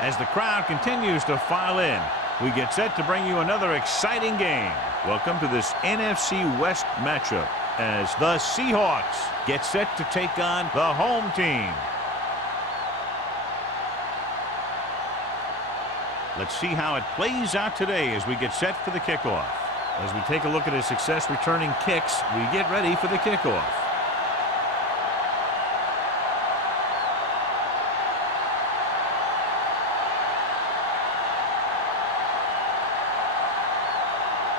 As the crowd continues to file in, we get set to bring you another exciting game. Welcome to this NFC West matchup as the Seahawks get set to take on the home team. Let's see how it plays out today as we get set for the kickoff. As we take a look at his success returning kicks, we get ready for the kickoff.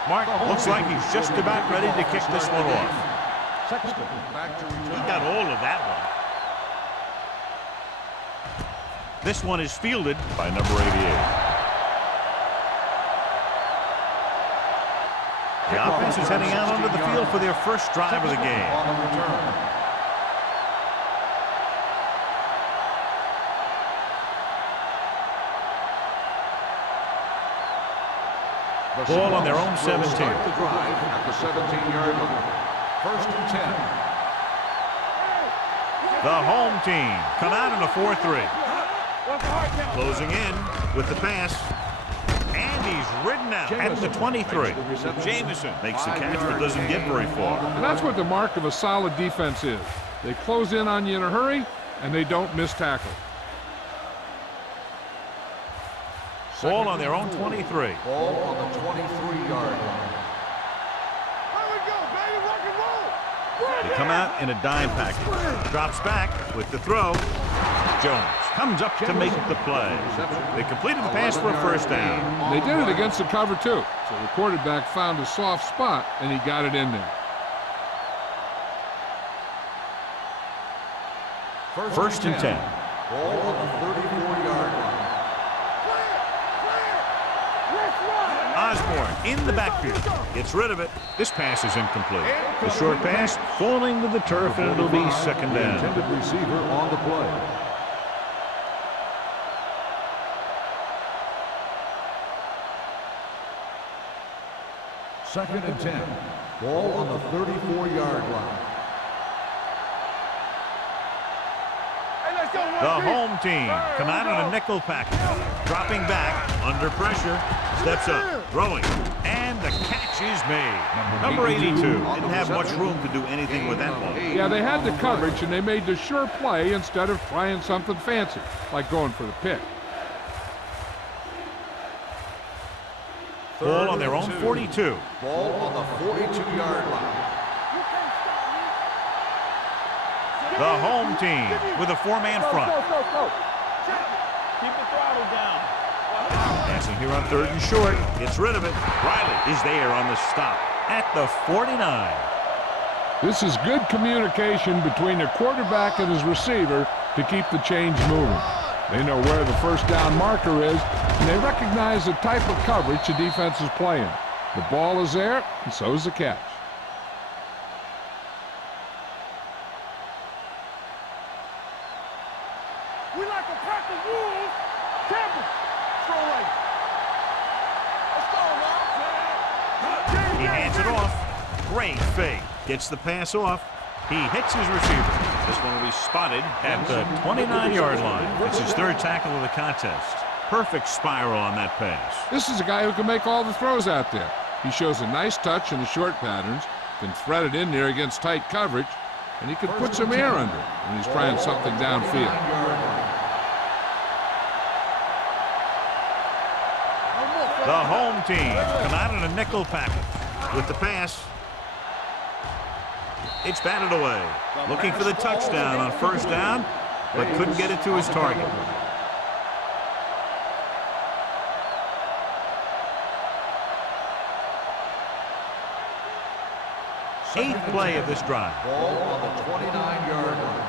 Mark looks like he's just about ready to kick this one off. He got all of that one. This one is fielded by number 88. The offense is heading out onto the field for their first drive of the game. Ball on their own 17. Start the drive at the 17-yard line. 1st and 10. The home team come out in a 4-3. Closing in with the pass. And he's ridden out at the 23. Jamison makes the catch but doesn't get very far. And that's what the mark of a solid defense is. They close in on you in a hurry, and they don't miss tackle. Ball on their own 23. Ball on the 23-yard line. They come out in a dime package. Drops back with the throw. Jones comes up to make the play. They completed the pass for a first down. They did it against the cover, too. So the quarterback found a soft spot, and he got it in there. 1st and 10. Ball on the 34-yard line. Osborne in the backfield. Gets rid of it. This pass is incomplete. The short pass falling to the turf, and it'll be second down. Intended receiver on the play. Second and 10. Ball on the 34-yard line. The home team come out in a nickel package. Dropping back, under pressure, steps up, throwing, and the catch is made. Number 82 didn't have much room to do anything with that one. Yeah, they had the coverage, and they made the sure play instead of trying something fancy, like going for the pick. Ball on their own 42. Ball on the 42-yard line. The home team with a 4-man front. Keep the throttle down. Passing here on 3rd and short. Gets rid of it. Riley is there on the stop at the 49. This is good communication between the quarterback and his receiver to keep the chains moving. They know where the first down marker is, and they recognize the type of coverage the defense is playing. The ball is there, and so is the catch. We like to practice rules. Temple. Throw right. Let's go now. He hands it off. Great fake. Gets the pass off. He hits his receiver. This one will be spotted at the 29-yard line. It's his 3rd tackle of the contest. Perfect spiral on that pass. This is a guy who can make all the throws out there. He shows a nice touch in the short patterns, can thread it in there against tight coverage, and he can put some air under it when he's trying something downfield. The home team come out in a nickel package with the pass. It's batted away. Looking for the touchdown on 1st down, but couldn't get it to his target. 8th play of this drive. Ball on the 29-yard line.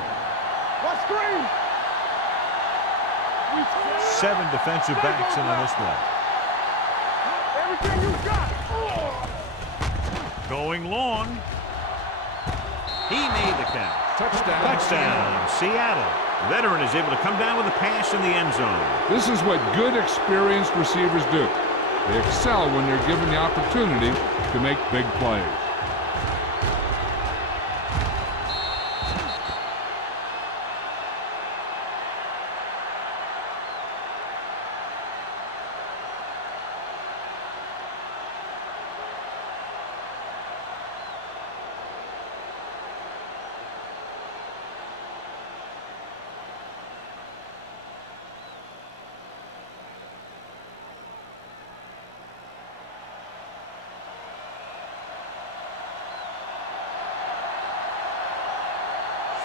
What screen? 7 defensive backs in on this one. Everything you got. Going long. He made the catch. Touchdown. Seattle. The veteran is able to come down with a pass in the end zone. This is what good, experienced receivers do. They excel when they're given the opportunity to make big plays.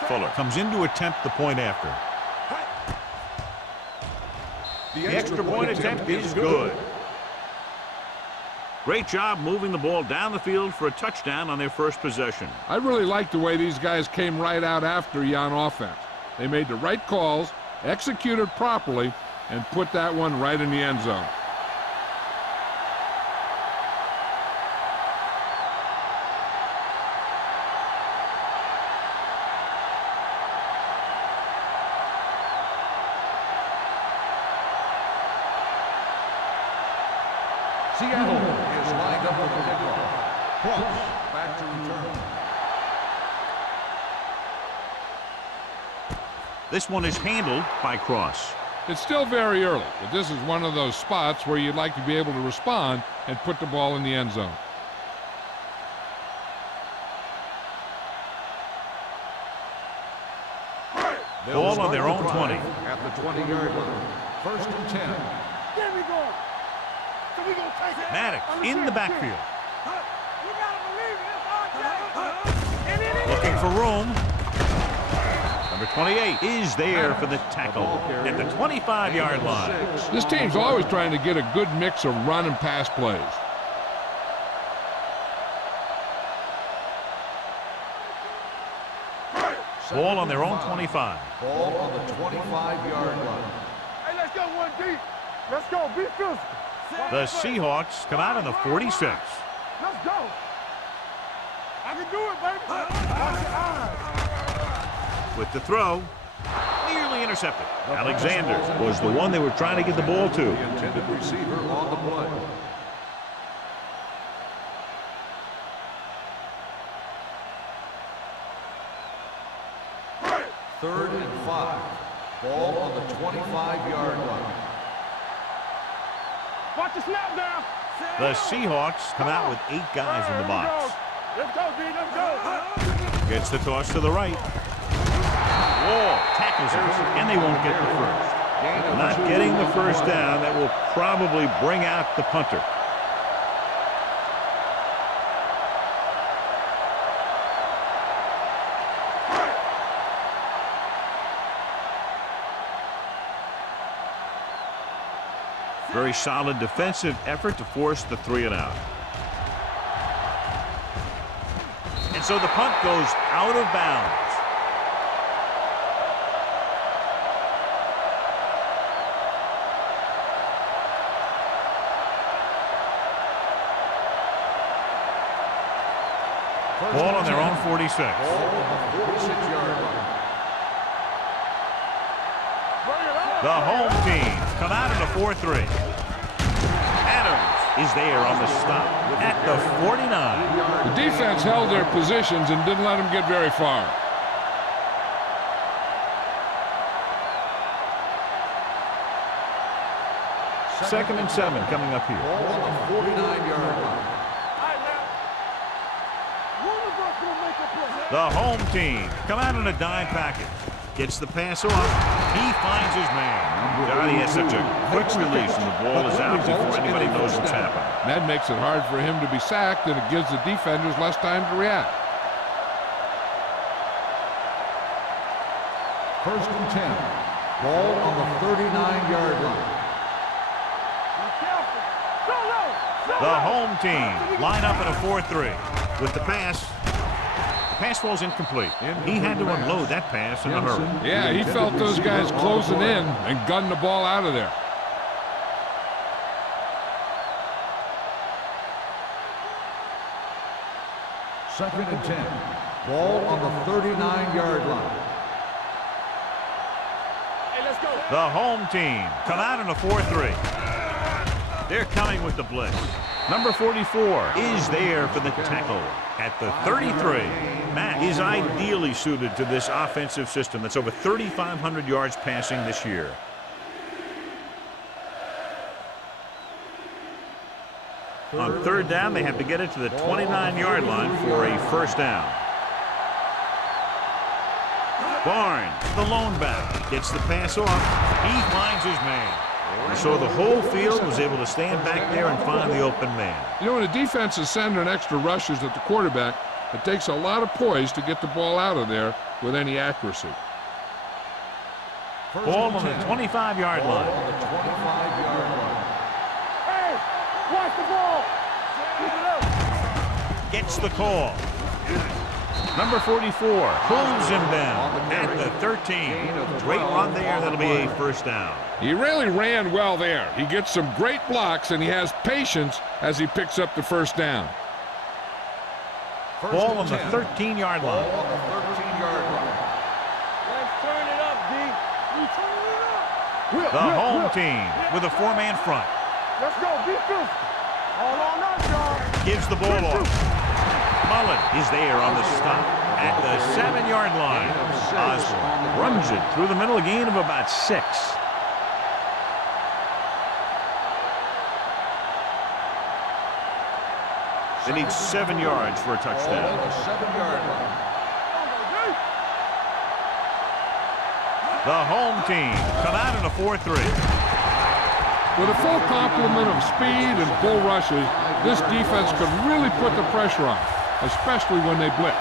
Fuller comes in to attempt the point after. The extra point attempt is good. Great job moving the ball down the field for a touchdown on their first possession. I really like the way these guys came right out after you on offense. They made the right calls, executed properly, and put that one right in the end zone. Seattle is lined up with the kickoff. Cross back to return. This one is handled by Cross. It's still very early, but this is one of those spots where you'd like to be able to respond and put the ball in the end zone. Ball on their own 20. At the 20-yard line. 1st and 10. There we go. So we gonna take it. Maddox in the backfield. You gotta believe it. It's our job. Looking for room. Number 28 is there for the tackle at the 25-yard line. This team's always trying to get a good mix of run and pass plays. Ball on their own 25. Ball on the 25-yard line. Hey, let's go 1D. Let's go. Be physical. The Seahawks come out on the 46. Let's go. I can do it, baby. Watch your eyes. With the throw, nearly intercepted. Alexander was the one they were trying to get the ball to. The intended receiver on the play. Third and 5. Ball on the 25-yard line. Watch the snap down. The Seahawks come out with 8 guys in the box. Let's go, D. Let's go. Gets the toss to the right. Wall tackles it, and they won't get the first. Not getting the first down, that will probably bring out the punter. Very solid defensive effort to force the 3-and-out. And so the punt goes out of bounds. Ball on their own 46. Ball on the 46-yard line. The home team come out in a 4-3. Adams is there on the stop at the 49. The defense held their positions and didn't let them get very far. Second and 7 coming up here. Ball on the 49-yard line. The home team come out in a dime package. Gets the pass off. He finds his man. God, he has such a quick release, and the ball is out before anybody knows what's happened. That makes it hard for him to be sacked, and it gives the defenders less time to react. 1st and 10. Ball on the 39-yard line. The home team line up in a 4-3. With the pass falls incomplete. He had to unload that pass in a hurry. Yeah, he felt those guys closing in and gunned the ball out of there. Second and 10. Ball on the 39-yard line. The home team come out in a 4-3. They're coming with the blitz. Number 44 is there for the tackle at the 33. Matt is ideally suited to this offensive system that's over 3,500 yards passing this year. On 3rd down, they have to get it to the 29-yard line for a first down. Barnes, the lone back, gets the pass off. He finds his man. So the whole field was able to stand back there and find the open man. You know, when a defense is sending extra rushers at the quarterback, it takes a lot of poise to get the ball out of there with any accuracy. Ball on the 25-yard line. On the 25-yard line. Hey, watch the ball. Keep it up. Gets the call. Number 44 pulls him down at the 13. Great run there. That'll be a first down. He really ran well there. He gets some great blocks, and he has patience as he picks up the first down. Ball on the 13-yard Ball line. on the 13-yard line. Let's turn it up, D. We turn it up. The home team with a four-man front. Let's go. Be physical. All on us, y'all. Gives the ball off. Mullen is there on the stop at the 7-yard line. Osborne runs it through the middle, a gain of about 6. They need 7 yards for a Ball touchdown. on the 7-yard line. The home team come out in a 4-3. With a full complement of speed and full rushes, this defense could really put the pressure on, especially when they blitz.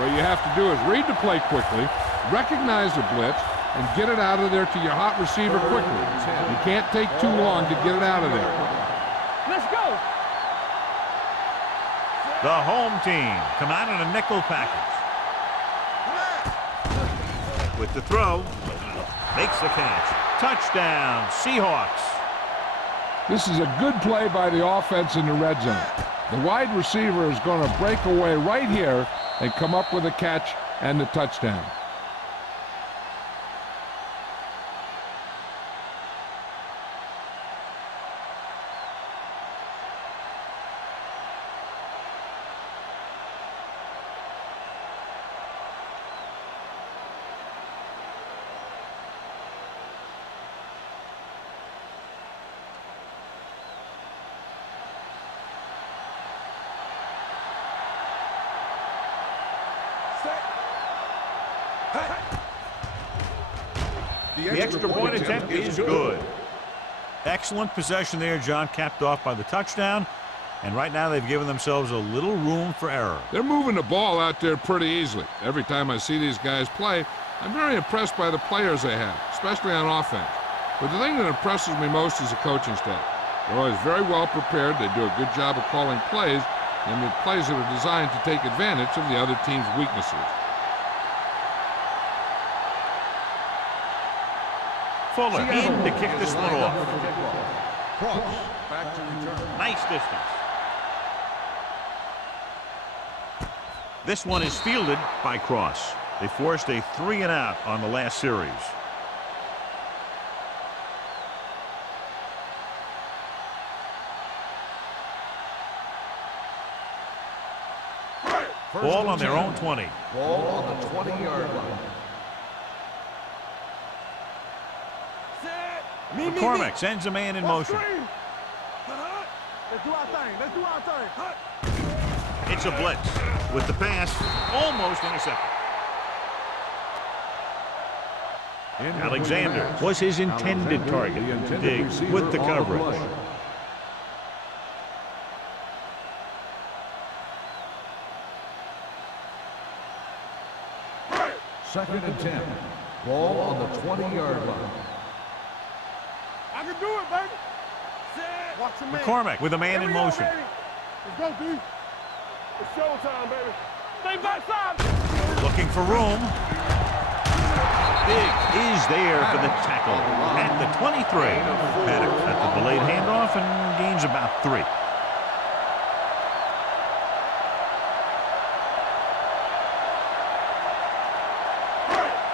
What you have to do is read the play quickly, recognize the blitz, and get it out of there to your hot receiver quickly. You can't take too long to get it out of there. Let's go. The home team come out in a nickel package. With the throw, makes the catch. Touchdown, Seahawks. This is a good play by the offense in the red zone. The wide receiver is going to break away right here and come up with a catch and the touchdown. The extra point attempt is good. Excellent possession there, John, capped off by the touchdown. And right now they've given themselves a little room for error. They're moving the ball out there pretty easily. Every time I see these guys play, I'm very impressed by the players they have, especially on offense. But the thing that impresses me most is the coaching staff. They're always very well prepared. They do a good job of calling plays, and the plays that are designed to take advantage of the other team's weaknesses. Fuller in to kick this one off. Cross back to return. Nice distance. This one is fielded by Cross. They forced a 3-and-out on the last series. Ball on their own 20. Ball on the 20-yard line. McCormick sends a man in motion. Let's do our thing. Let's do our thing. It's a blitz with the pass almost intercepted. Alexander was his intended target. Diggs with the coverage. Second and 10. Ball on the 20-yard line. I can do it, baby. Watch your man. McCormick with a man in motion. Let's go, D. It's showtime, baby. Stay backside. Looking for room. Diggs is there for the tackle at the 23. Maddox at the delayed handoff and gains about 3.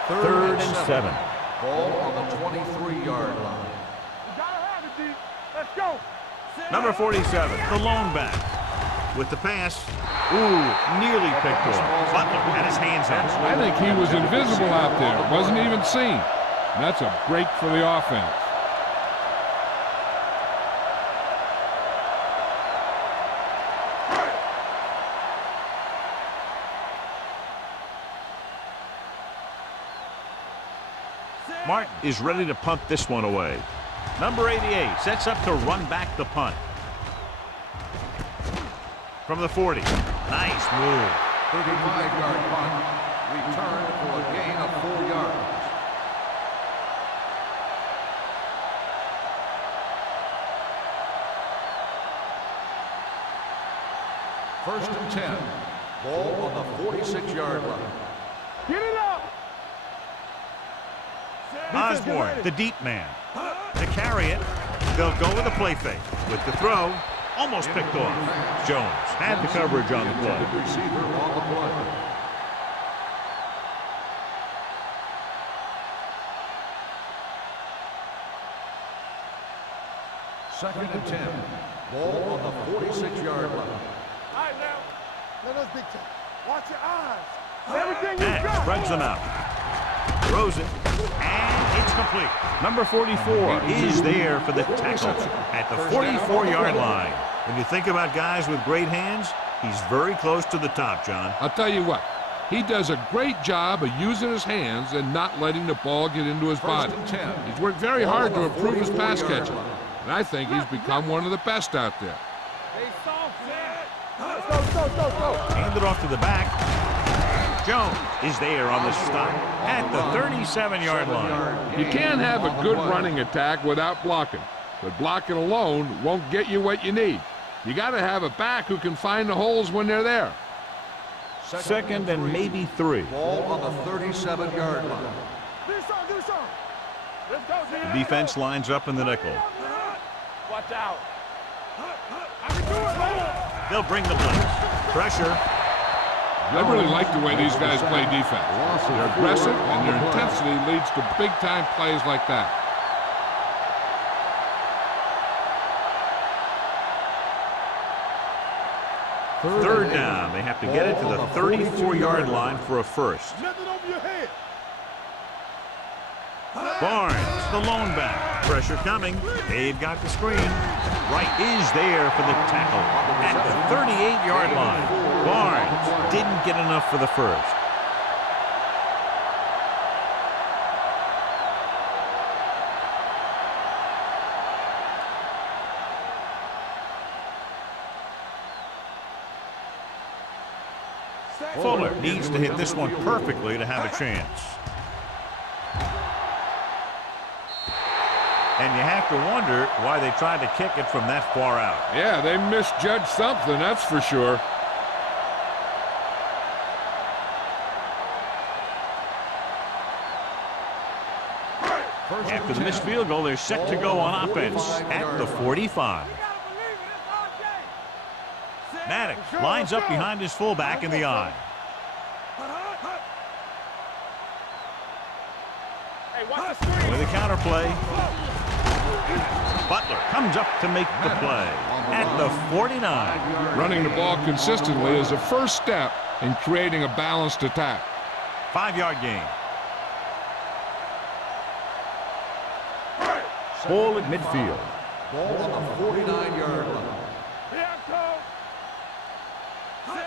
Third and 7. Ball on the 23-yard line. You gotta have it, D. Let's go. Number 47, the lone back. With the pass. Ooh, nearly picked off. Butler had his hands on it. I think he was invisible out there. Wasn't even seen. And that's a break for the offense. Martin is ready to punt this one away. Number 88 sets up to run back the punt. From the 40. Nice move. 35-yard punt. Return for a gain of 4 yards. First and 10. Ball on the 46-yard line. Get it up. Osborne, the deep man. To carry it, they'll go with a play fake. With the throw, almost picked off. Jones had the coverage on the play. Receiver on the play. Second and 10. Ball on the 46-yard line. All right, now. Let us big time. Watch your eyes. Everything you And got. spreads them out. Throws it, and it's complete. Number 44 is there for the tackle at the 44-yard line. When you think about guys with great hands, he's very close to the top, John. I'll tell you what, he does a great job of using his hands and not letting the ball get into his body. He's worked very hard to improve his pass catching, and I think he's become one of the best out there. Hey, soft, man. Go. Hand it off to the back. Jones is there on the stop at the 37-yard line. You can't have a good running attack without blocking, but blocking alone won't get you what you need. You got to have a back who can find the holes when they're there. Second and maybe 3. Ball on the 37-yard line. Do some. Let's go, The defense lines up in the nickel. Watch out. I can do it, man. They'll bring the blitz. Pressure. I really like the way these guys play defense. They're aggressive, and their intensity leads to big-time plays like that. Third down. They have to get it to the 34-yard line for a first. Nothing over your head. Barnes, the lone back. Pressure coming. They've got the screen. Wright is there for the tackle at the 38-yard line. Barnes didn't get enough for the first. Fuller needs to hit this one perfectly to have a chance. And you have to wonder why they tried to kick it from that far out. Yeah, they misjudged something, that's for sure. After the missed field goal, they're set to go on offense at the 45. Maddox lines up behind his fullback in the I. With a counterplay. Butler comes up to make the play at the 49. Running the ball consistently is a first step in creating a balanced attack. 5-yard gain. Ball at midfield. Ball on the 49-yard line.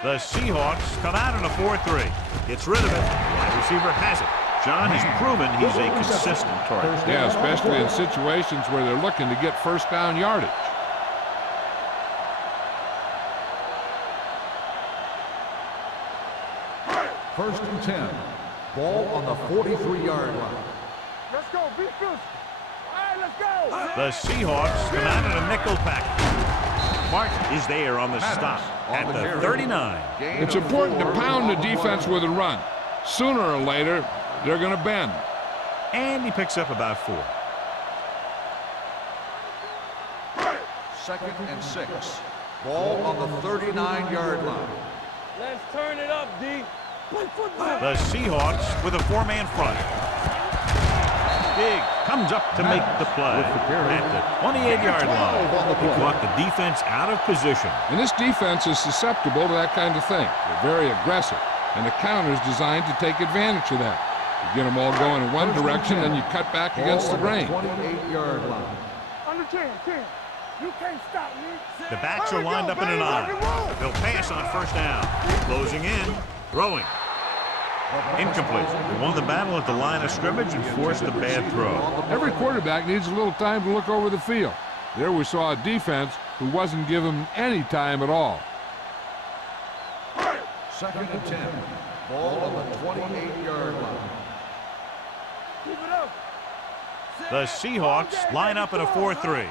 The Seahawks come out in a 4-3. Gets rid of it. Wide receiver has it. John has proven he's a consistent target. Yeah, especially in situations where they're looking to get first down yardage. First and 10. Ball on the 43-yard line. Let's go, be physical. All right, let's go. The Seahawks come out in a nickel pack. Martin is there on the stop at the 39. It's important to pound the defense with a run. Sooner or later, they're going to bend. And he picks up about 4. Second and 6. Ball on the 39-yard line. Let's turn it up, D. Play football. The Seahawks with a 4-man front. Big comes up to make the play at the 28-yard line. He caught the defense out of position. And this defense is susceptible to that kind of thing. They're very aggressive, and the counter is designed to take advantage of that. You get them all going in one direction, then you cut back against the grain. 28-yard line. Under 10. You can't stop me. The backs are lined up in an I. They'll pass on first down. Closing in, throwing. Incomplete. They won the battle at the line of scrimmage and forced a bad throw. Every quarterback needs a little time to look over the field. There we saw a defense who wasn't given any time at all. Second and 10. Ball on the 28 The Seahawks line up in a 4-3.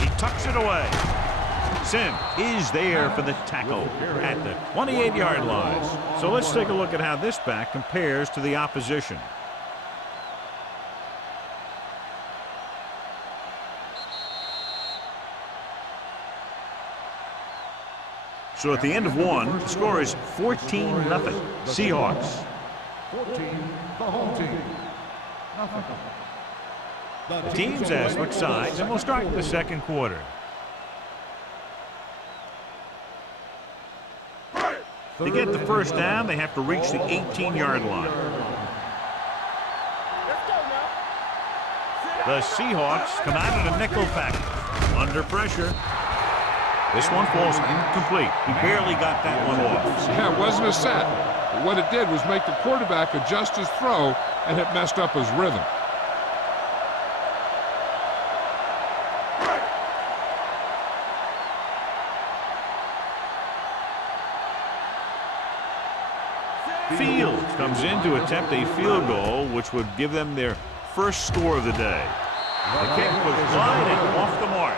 He tucks it away. Sim is there for the tackle at the 28-yard line. So let's take a look at how this back compares to the opposition. So at the end of one, the score is 14-0 Seahawks. 14, the home team. Nothing. The teams have switched sides, and we'll start the second quarter. To get the first down, they have to reach the 18-yard line. The Seahawks come out in a nickel package. Under pressure. This one falls incomplete. He barely got that one off. Yeah, it wasn't a set. But what it did was make the quarterback adjust his throw, and it messed up his rhythm. Fields comes in to attempt a field goal, which would give them their first score of the day. The kick was wide and off the mark.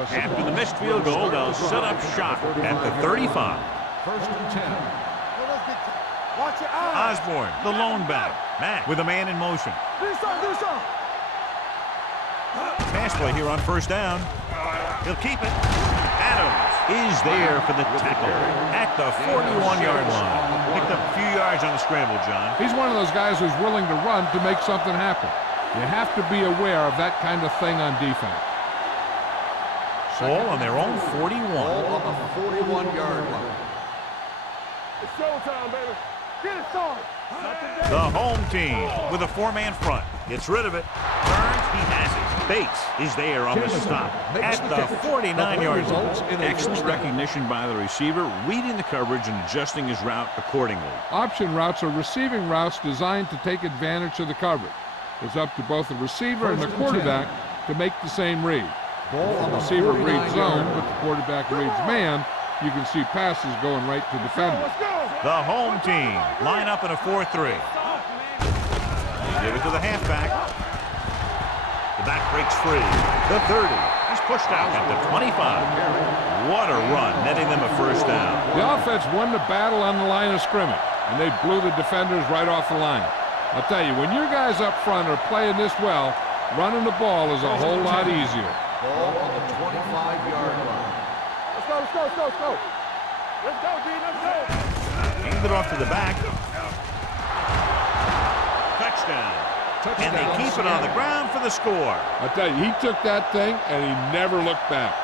After the missed field goal, they'll set up shop at the 35. First and 10. Watch your eyes. Osborne, the lone back. Mack with a man in motion. Do something. Pass play here on first down. He'll keep it. Adams is there for the tackle at the 41-yard line. Picked up a few yards on the scramble, John. He's one of those guys who's willing to run to make something happen. You have to be aware of that kind of thing on defense. Ball on their own 41. Ball on the 41-yard line. It's showtime, baby. Get it started. The home team with a four-man front. Gets rid of it. Turns. He has it. Bates is there on the stop at the 49-yard line. Excellent recognition by the receiver, reading the coverage and adjusting his route accordingly. Option routes are receiving routes designed to take advantage of the coverage. It's up to both the receiver and the quarterback to make the same read. If the receiver reads zone, but the quarterback reads man, you can see passes going right to defenders. The home team line up in a 4-3. Give it to the halfback. The back breaks free. The 30. He's pushed out at the 25. What a run, netting them a first down. The offense won the battle on the line of scrimmage, and they blew the defenders right off the line. I'll tell you, when your guys up front are playing this well, running the ball is a whole lot easier. Ball on the 25-yard line. Let's go. Let's go, D. Let's go. Hand it off to the back. Touchdown. And they keep it on the ground for the score. I'll tell you, he took that thing, and he never looked back.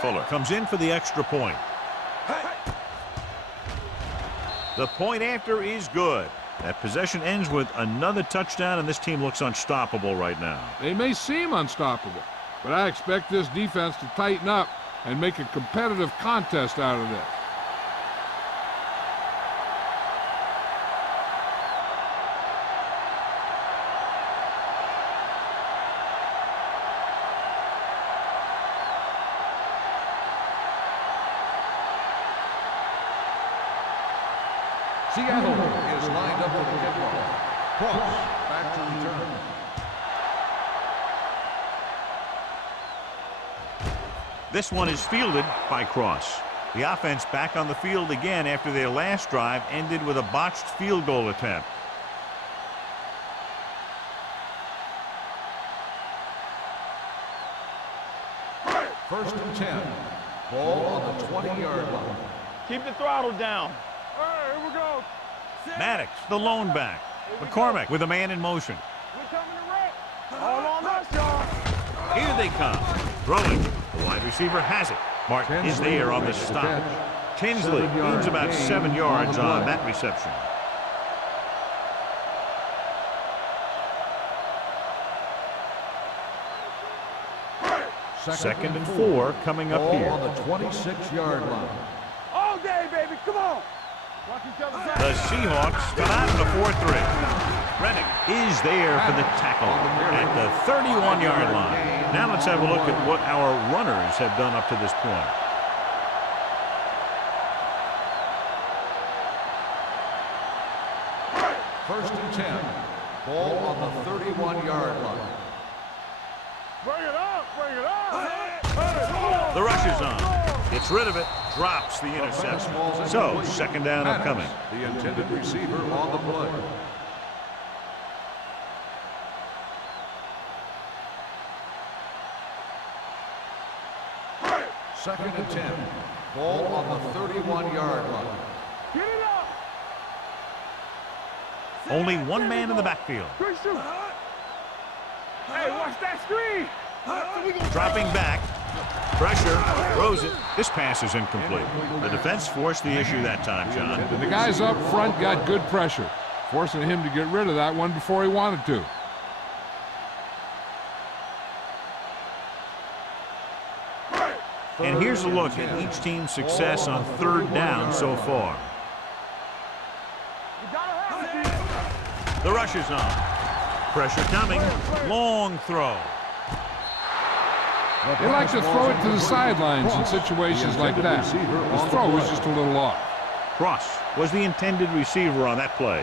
Fuller comes in for the extra point. The point after is good. That possession ends with another touchdown, and this team looks unstoppable right now. They may seem unstoppable, but I expect this defense to tighten up and make a competitive contest out of this. Seattle is lined up for the kickoff. Cross back to return. This one is fielded by Cross. The offense back on the field again after their last drive ended with a botched field goal attempt. First and 10. Ball on the 20-yard line. Keep the throttle down. All right, here we go. Maddox, the lone back. McCormick with a man in motion. We're coming to race. Here they come. Throwing. The wide receiver has it. Martin is there on the stop. Tinsley gains about 7 yards on that reception. Second and 4 coming up here. On the 26-yard line. All day, baby. Come on. Watch each other's back. The Seahawks come out in the 4-3. Reddick is there for the tackle at the 31-yard line. Now let's have a look at what our runners have done up to this point. First and 10. Ball on the 31-yard line. Bring it up. Bring it up. The rush is on. Gets rid of it. Drops the interception. So, second down upcoming. The intended receiver on the play. Second and 10. Ball on the 31-yard line. Get it up. Only one man in the backfield. Great shoot. Hey, watch that screen. Dropping back. Pressure. Throws it. This pass is incomplete. The defense forced the issue that time, John. And the guys up front got good pressure, forcing him to get rid of that one before he wanted to. And here's a look at each team's success on third down so far. You gotta have it. The rush is on. Pressure coming. Long throw. They like to throw it to the sidelines in situations like that. His throw was just a little off. Cross was the intended receiver on that play.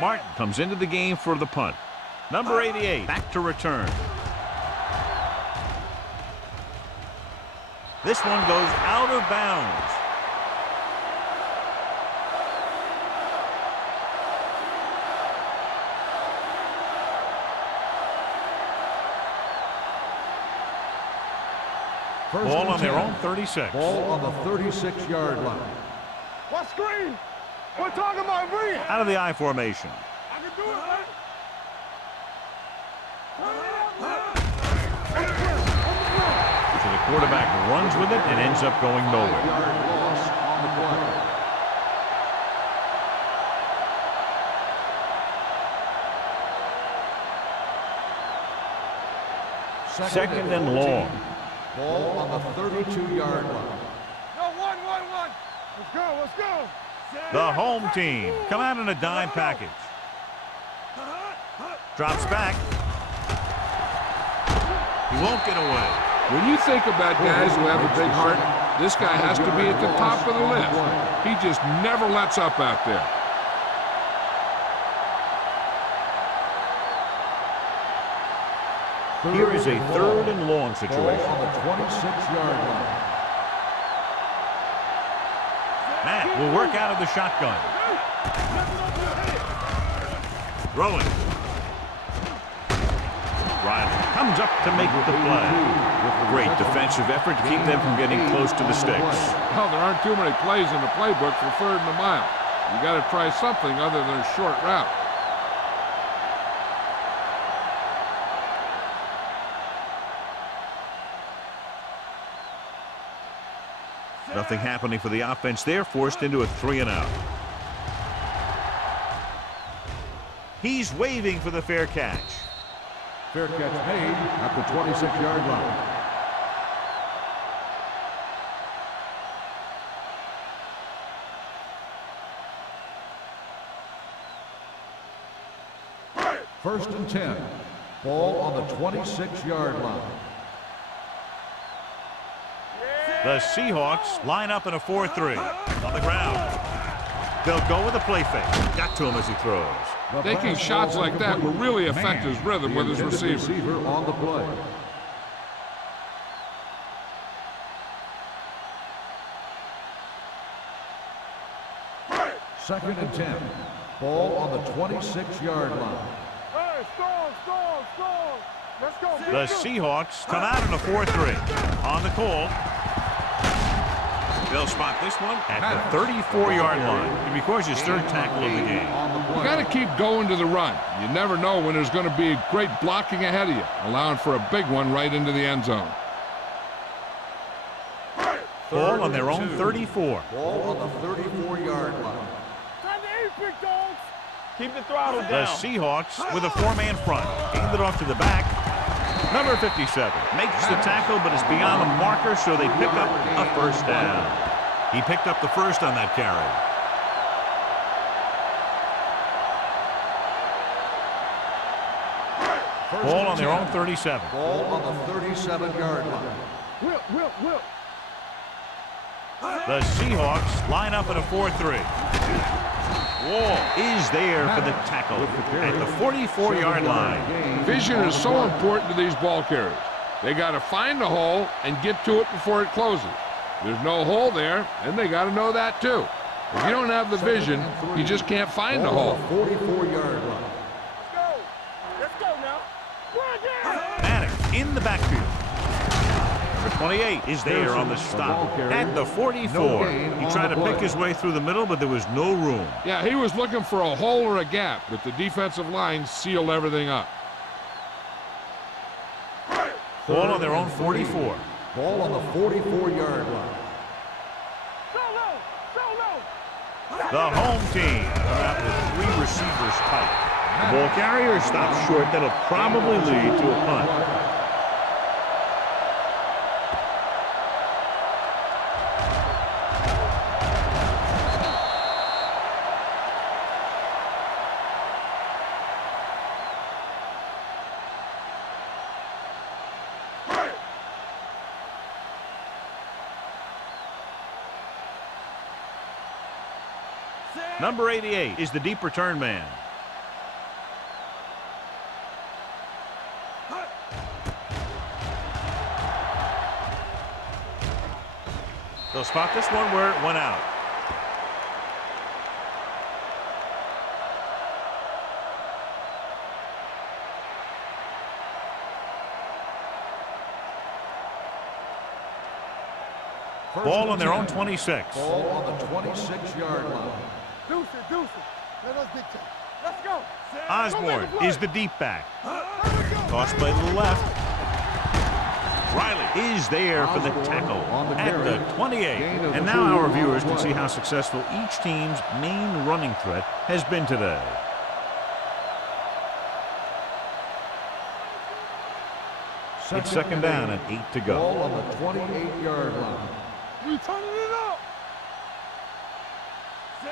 Martin comes into the game for the punt. Number 88 back to return. This one goes out of bounds. Ball on their own 36. Ball on the 36-yard line. What screen? We're talking about bring it. Out of the I formation. I can do it, man. So the quarterback runs with it and ends up going nowhere. Yard loss on the play. Second and long. Ball on the 32-yard line. No, one. Let's go, let's go. The home team come out in a dime package. Drops back. He won't get away. When you think about guys who have a big heart, this guy has to be at the top of the list. He just never lets up out there. Here is a third and long situation. Ball on the 26-yard line. Matt will work out of the shotgun. Throwing. Riley comes up to make the play. Great defensive effort to keep them from getting close to the sticks. Well, there aren't too many plays in the playbook for third and a mile. You got to try something other than a short route. Nothing happening for the offense there, forced into a 3-and-out. He's waving for the fair catch. Fair catch made at the 26-yard line. First and 10. Ball on the 26-yard line. The Seahawks line up in a 4-3 on the ground. They'll go with a play fake. Got to him as he throws. Taking shots like that will really affect his rhythm with his receiver. Receiver on the play. Second and 10. Ball on the 26-yard line. Hey, stall. Let's go. The Seahawks come out in a 4-3 on the call. They'll spot this one at the 34-yard line. It records his third tackle of the game. You got to keep going to the run. You never know when there's going to be great blocking ahead of you, allowing for a big one right into the end zone. Ball on their own 34. Ball on the 34-yard line. Time to eat, big dogs. Keep the throttle The down. Seahawks with a four-man front. Hand it off to the back. Number 57 makes the tackle, but it's beyond the marker, so they pick up a first down. He picked up the first on that carry. Ball on their own 37. Ball on the 37-yard line. Whip. The Seahawks line up at a 4-3. Wall is there for the tackle at the 44-yard line. Vision is so important to these ball carriers. They got to find the hole and get to it before it closes. There's no hole there, and they got to know that too. If you don't have the vision, you just can't find the hole. 44-yard line. Let's go now. Maddox in the backfield. Number 28 is there on the stop at the 44. He tried to pick his way through the middle, but there was no room. Yeah, he was looking for a hole or a gap, but the defensive line sealed everything up. Ball on their own 44. Ball on the 44-yard line. The home team come out with three receivers tight. The ball carrier stops short. That'll probably lead to a punt. Number 88 is the deep return man. They'll spot this one where it went out. Ball on their own 26. Ball on the 26-yard line. Deuce it. Let us dictate. Let's go. Osborne is the deep back. Toss play to the left. Riley is there for the tackle at the 28. And now our viewers can see how successful each team's main running threat has been today. It's second down and 8 to go. Ball on the 28-yard line. We turning it up.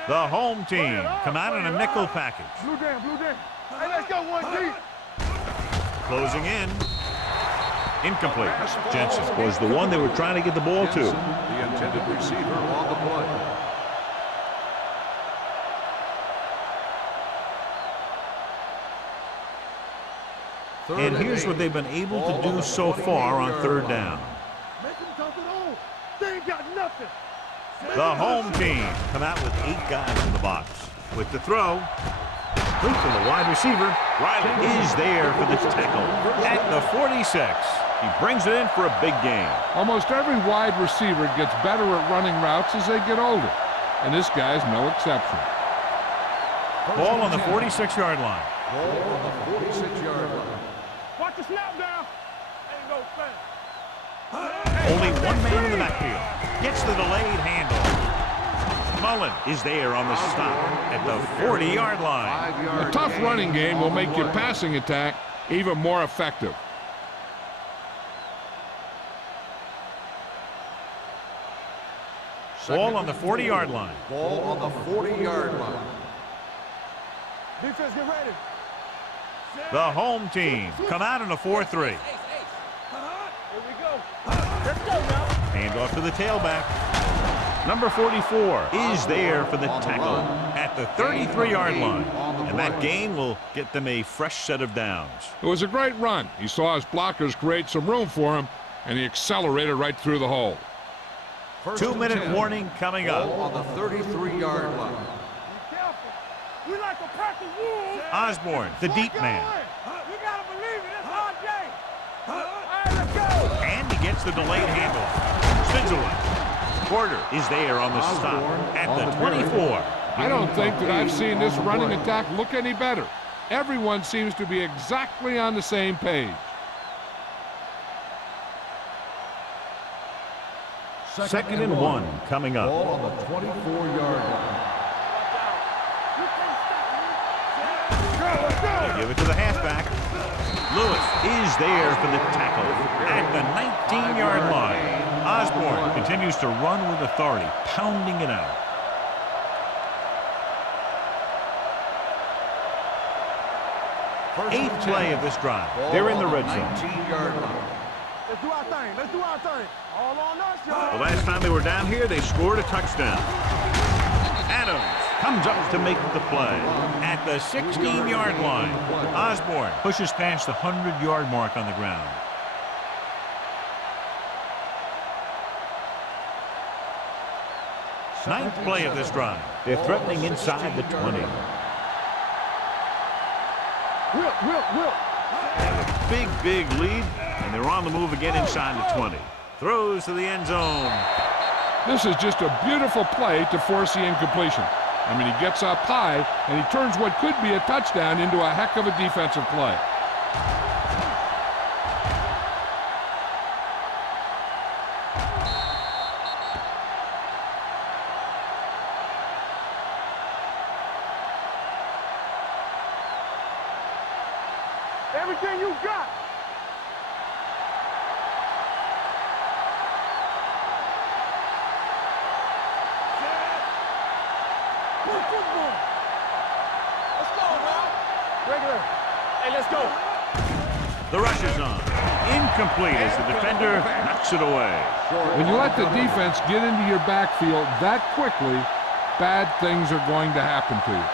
The home team come out in a nickel package. Blue down. Hey, let's go one deep. Closing in. Incomplete. Jensen was the one they were trying to get the ball to. The intended receiver on the play. And here's what they've been able to do so far on third down. Make them dump it on. They ain't got nothing. The home team come out with 8 guys in the box. With the throw, loop to the wide receiver. Riley is there for the tackle at the 46. He brings it in for a big gain. Almost every wide receiver gets better at running routes as they get older, and this guy's no exception. Ball on the 46-yard line. Ball on the 46-yard line. Watch the snap down. Ain't no fan. Only one man in the backfield. Gets the delayed handle. Mullen is there on the stop at the 40-yard line. A tough running game will make your passing attack even more effective. Ball on the 40-yard line. Ball on the 40-yard line. Defense, get ready. The home team come out in a 4-3. Here we go. Let's go now. Hand off to the tailback. Number 44 is there for the tackle at the 33-yard line. And that gain will get them a fresh set of downs. It was a great run. He saw his blockers create some room for him, and he accelerated right through the hole. 2-minute warning coming up. Ball on the 33-yard line. Be careful. We like to practice wolves. Osborne, the deep man. We gotta believe it. It's our day. All right, let's go. And he gets the delayed handoff. Spins away. Porter is there on the stop at the 24. I don't think that I've seen this running attack look any better. Everyone seems to be exactly on the same page. Second and 1 coming up. Ball on the 24-yard line. They give it to the halfback. Lewis is there for the tackle at the 19-yard line. Osborne continues to run with authority, pounding it out. Eighth play of this drive. They're in the red zone. 19-yard line. Let's do our thing. Let's do our thing. All on us, y'all. The last time they were down here, they scored a touchdown. Adams comes up to make the play at the 16-yard line. Osborne pushes past the 100-yard mark on the ground. Ninth play of this drive. They're threatening inside the 20. Whip. They have a big lead, and they're on the move again inside the 20. Throws to the end zone. This is just a beautiful play to force the incompletion. I mean, he gets up high, and he turns what could be a touchdown into a heck of a defensive play. Everything you got. Let's go, man. Regular. Hey, let's go. The rush is on. Incomplete as the defender knocks it away. When you let the defense get into your backfield that quickly, bad things are going to happen to you.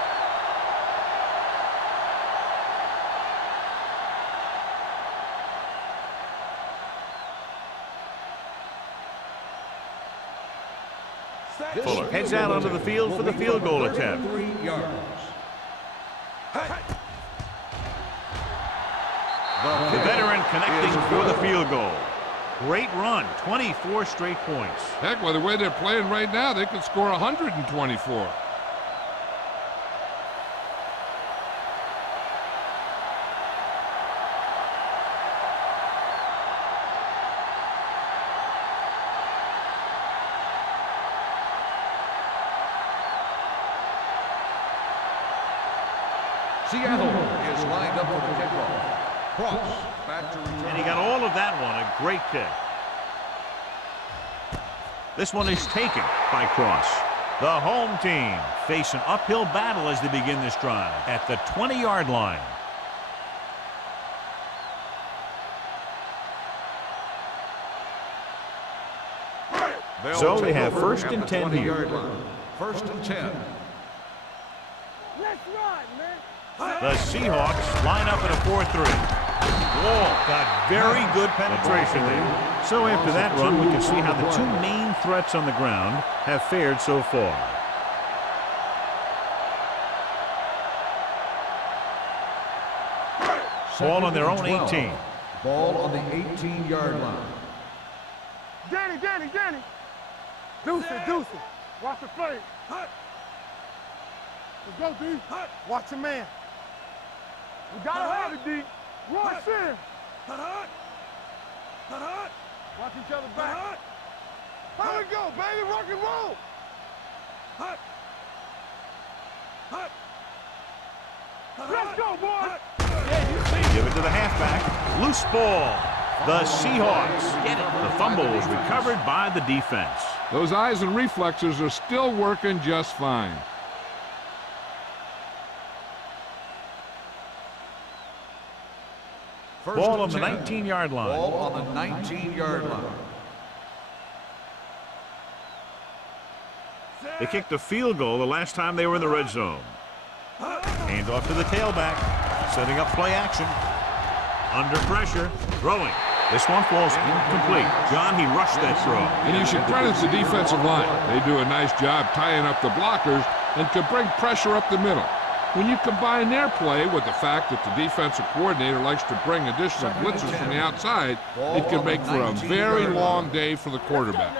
Fuller heads out onto the field for the field goal attempt. 3 yards. The veteran connecting for the field goal. Great run, 24 straight points. Heck, with the way they're playing right now, they could score 124. Seattle is lined up for the kickoff. Cross back to return. And he got all of that one, a great kick. This one is taken by Cross. The home team face an uphill battle as they begin this drive at the 20-yard line. So they have first and 10 here. First and 10. Let's run, man. The Seahawks line up at a 4-3. Wall got very good penetration there. So after that run, we can see how the two main threats on the ground have fared so far. Ball on their own 18. Ball on the 18-yard line. Danny. Deuce it. Watch the play. Let's go, D. Watch your man. We gotta have it, D. Rush in. Watch each other back. How we go, baby? Rock and roll. Let's go, boy. Give it to the halfback. Loose ball. The Seahawks get it. The fumble was recovered by the defense. Those eyes and reflexes are still working just fine. Ball on the 19-yard line. Ball on the 19-yard line. They kicked a field goal the last time they were in the red zone. Hand off to the tailback. Setting up play action. Under pressure. Throwing. This one falls incomplete. John, he rushed that throw. And you should credit the defensive line. They do a nice job tying up the blockers and can bring pressure up the middle. When you combine their play with the fact that the defensive coordinator likes to bring additional blitzes from the outside, it can make for a very long day for the quarterback.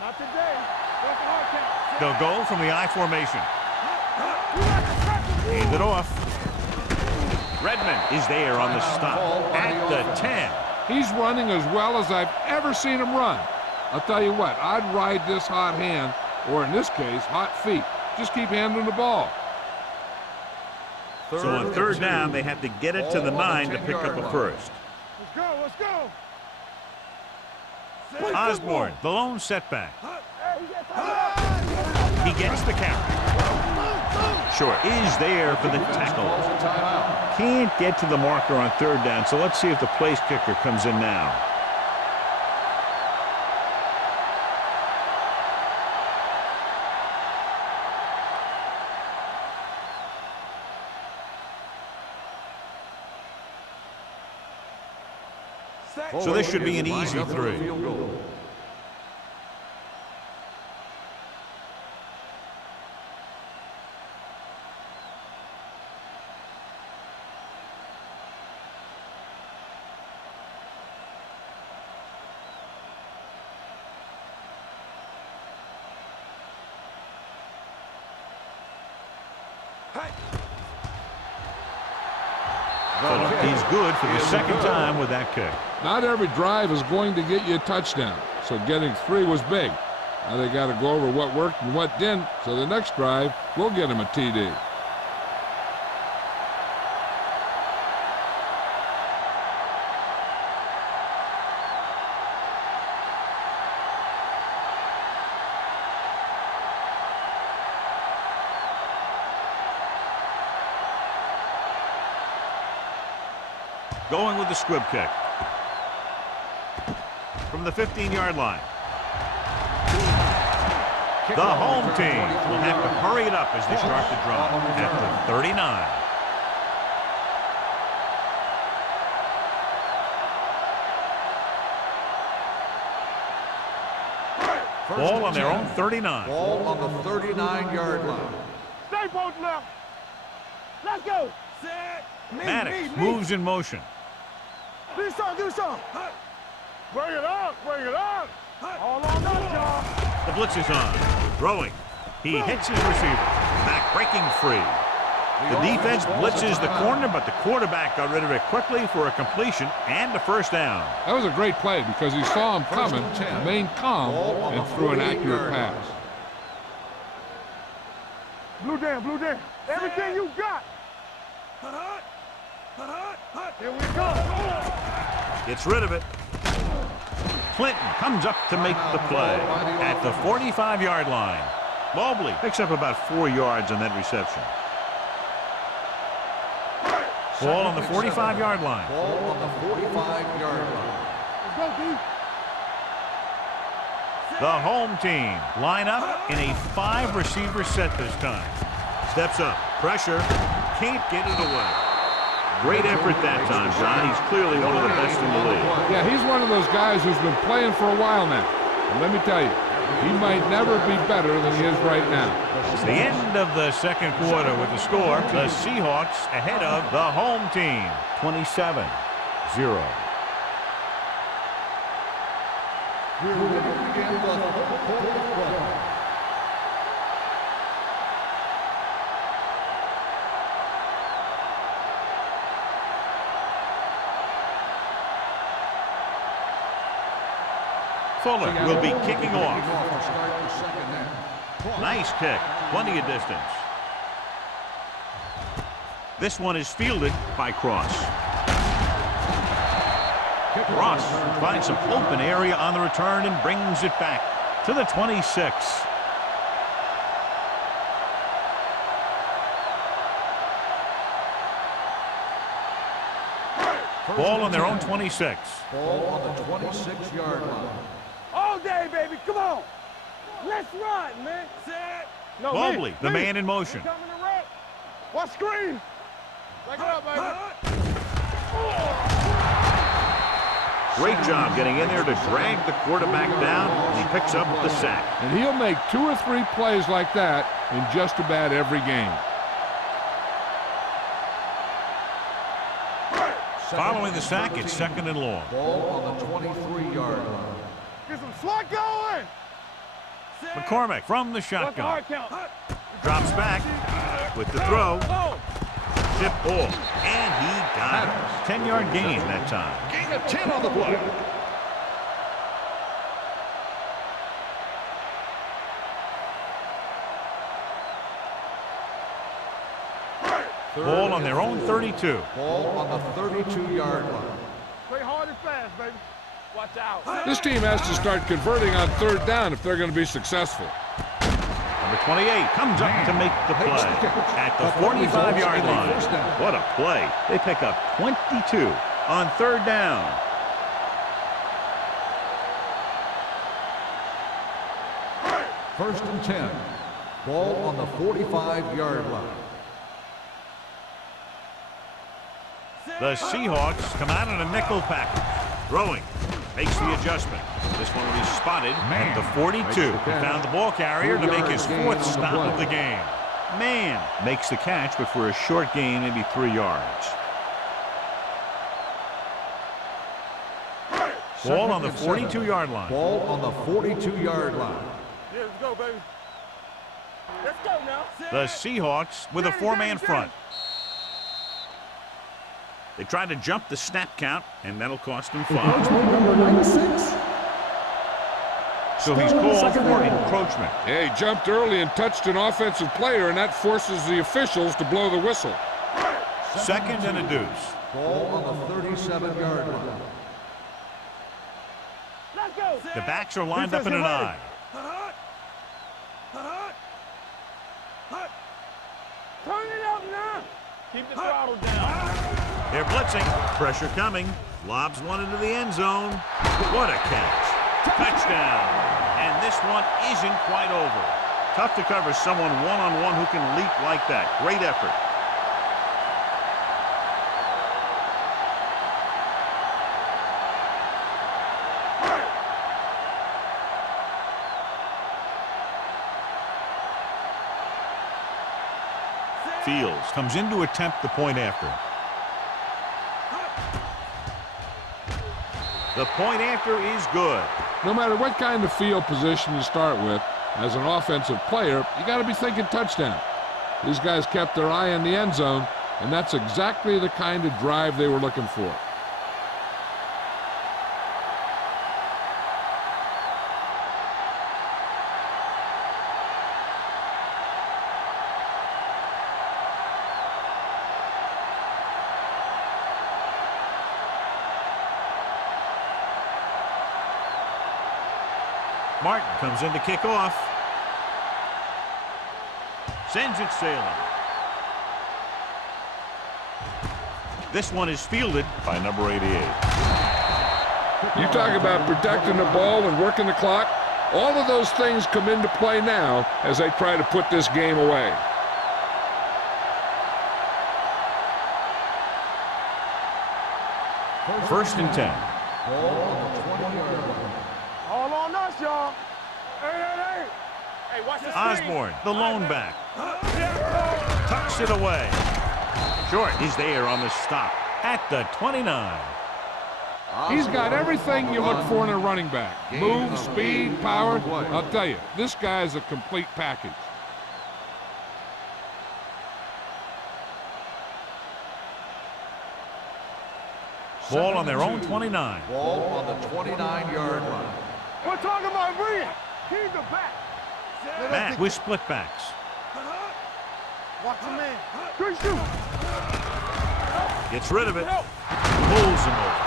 Not today. They'll go from the I formation. Hand it off. Redmond is there on the stop at the 10. He's running as well as I've ever seen him run. I'll tell you what, I'd ride this hot hand, or in this case, hot feet. Just keep handling the ball. So on third down, they have to get it to the 9 to pick up a first. Let's go, let's go. Osborne, the lone setback. He gets the carry. Short is there for the tackle. Can't get to the marker on third down, so let's see if the place kicker comes in now. So this should be an easy 3. He's good for the second time with that kick. Not every drive is going to get you a touchdown, so getting 3 was big. Now they got to go over what worked and what didn't, so the next drive will get him a TD. Going with the squib kick. From the 15-yard line. The home team will have to hurry it up as they start the drive at the 39. Ball on their own 39. Ball on the 39-yard line. Stay both left. Let's go. Set. Maddox moves in motion. Do something, do something. Bring it up, bring it up. All on up, y'all. The blitz is on. Throwing. He hits his receiver. Back breaking free. The defense blitzes the corner, but the quarterback got rid of it quickly for a completion and a first down. That was a great play because he saw him coming, remained calm, and threw an accurate pass. Blue down, blue down. Everything you got. Here we go. Gets rid of it. Clinton comes up to make the play at the 45-yard line. Mobley picks up about 4 yards on that reception. Ball on the 45-yard line. Ball on the 45-yard line. Let's go, D. The home team line up in a 5-receiver set this time. Steps up. Pressure. Can't get it away. Great effort that time, John. He's clearly one of the best in the league. Yeah, he's one of those guys who's been playing for a while now. And let me tell you, he might never be better than he is right now. It's the end of the second quarter with the score. The Seahawks ahead of the home team, 27-0. Fuller will be kicking off. Nice kick. Plenty of distance. This one is fielded by Cross. Cross finds some open area on the return and brings it back to the 26. Ball on their own 26. Ball on the 26-yard line. All day, baby. Come on. Let's run, man. Set. No, Mobley, me, the me. man in motion. Coming to wreck. What screen? Back it up, baby. Great job getting in there to drag the quarterback down, and he picks up the sack. And he'll make 2 or 3 plays like that in just about every game. Following the sack, it's second and long. Ball on the 23-yard line. Get some slot going. McCormick from the What's the shotgun. hard count? Drops back with the throw. Tip ball. And he got it. 10-yard gain that time. Gain of 10 on the play. Ball on their own 32. Ball on the 32-yard line. Play hard and fast, baby. Watch out. This team has to start converting on third down if they're going to be successful. Number 28 comes up to make the play at the 45-yard line. What a play. They pick up 22 on third down. First and 10. Ball on the 45-yard line. The Seahawks come out in a nickel package. Throwing. Makes the adjustment. This one will be spotted at the 42. He found the ball carrier to make his fourth stop of the game. Man makes the catch, but for a short gain, maybe 3 yards. Ball on the 42-yard line. Ball on the 42-yard line. Yeah, let's go, baby. Let's go now. The Seahawks with a 4-man front. They tried to jump the snap count, and that'll cost him 5. Number 96. So he's called for encroachment. Yeah, he jumped early and touched an offensive player, and that forces the officials to blow the whistle. Second and a deuce. Ball on the 37-yard line. Let's go. The backs are lined up in an I. Turn it up now. Keep the throttle down. They're blitzing. Pressure coming. Lobs one into the end zone. What a catch. Touchdown. And this one isn't quite over. Tough to cover someone one-on-one who can leap like that. Great effort. Fields comes in to attempt the point after. The point after is good. No matter what kind of field position you start with, as an offensive player, you got to be thinking touchdown. These guys kept their eye on the end zone, and that's exactly the kind of drive they were looking for. Martin comes in to kick off. Sends it sailing. This one is fielded by number 88. You talk about protecting the ball and working the clock. All of those things come into play now as they try to put this game away. First and 10. Ball on the 20-yard line. All on us, y'all. Hey. Hey, watch the Osborne, the lone back. Tucks it away. Short is there on the stop at the 29. He's got everything you look for in a running back. Move, speed, power. I'll tell you, this guy is a complete package. Ball on their own 29. Ball on the 29-yard line. We're talking about Rhea. He's the back. Back with split backs. Watch the man. Good shoot. Gets rid of it. Pulls him over.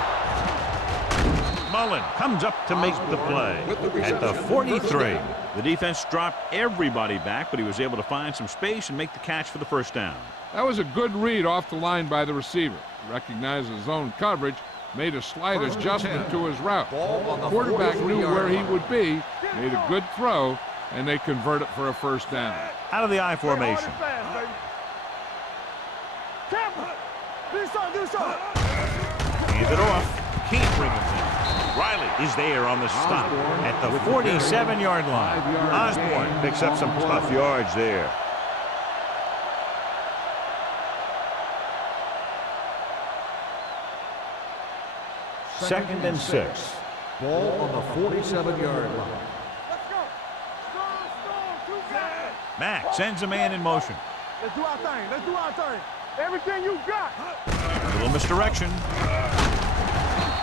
Mullen comes up to make the play at the 43. The defense dropped everybody back, but he was able to find some space and make the catch for the first down. That was a good read off the line by the receiver. Recognized his zone coverage, made a slight adjustment to his route. The quarterback knew where he would be, made a good throw, and they convert it for a first down. Out of the I formation. Do something. Hands it off. Can't bring it in. Riley is there on the stop at the 47-yard line. Osborne picks up some tough yards there. Second and 6. Ball on the 47-yard line. Let's go. Mack sends a man in motion. Let's do our thing. Let's do our thing. Everything you got. A little misdirection.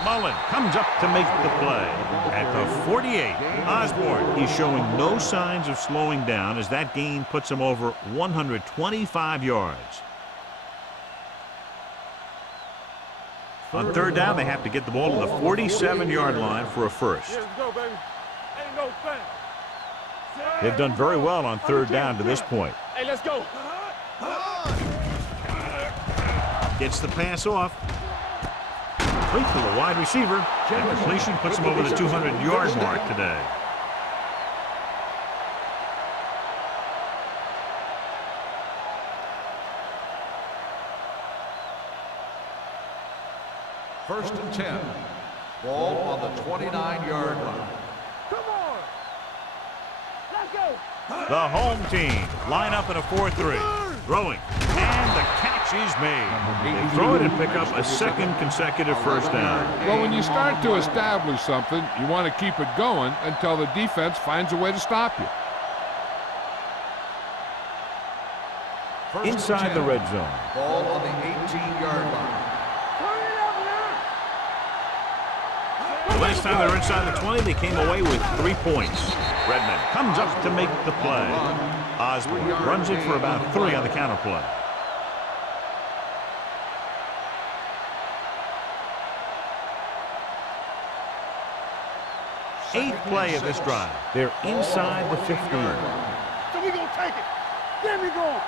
Mullen comes up to make the play. At the 48, Osborne, he's showing no signs of slowing down as that gain puts him over 125 yards. On third down, they have to get the ball to the 47-yard line for a first. Let's go, baby. Ain't no thing. They've done very well on third down to this point. Hey, let's go. Gets the pass off. Complete to the wide receiver. That completion puts him over the 200-yard mark today. First and 10. Ball on the 29-yard line. Come on. Let's go. The home team line up in a 4-3. Throwing. And the catch is made. They throw it and pick up a second consecutive first down. Well, when you start to establish something, you want to keep it going until the defense finds a way to stop you. First and Inside 10. the red zone. Ball on the 18-yard line. The last time they were inside the 20, they came away with 3 points. Redmond comes up to make the play. Osborne runs it for about 3 on the counter play. Eighth play of this drive. They're inside the 15. So we gonna take it. There we go.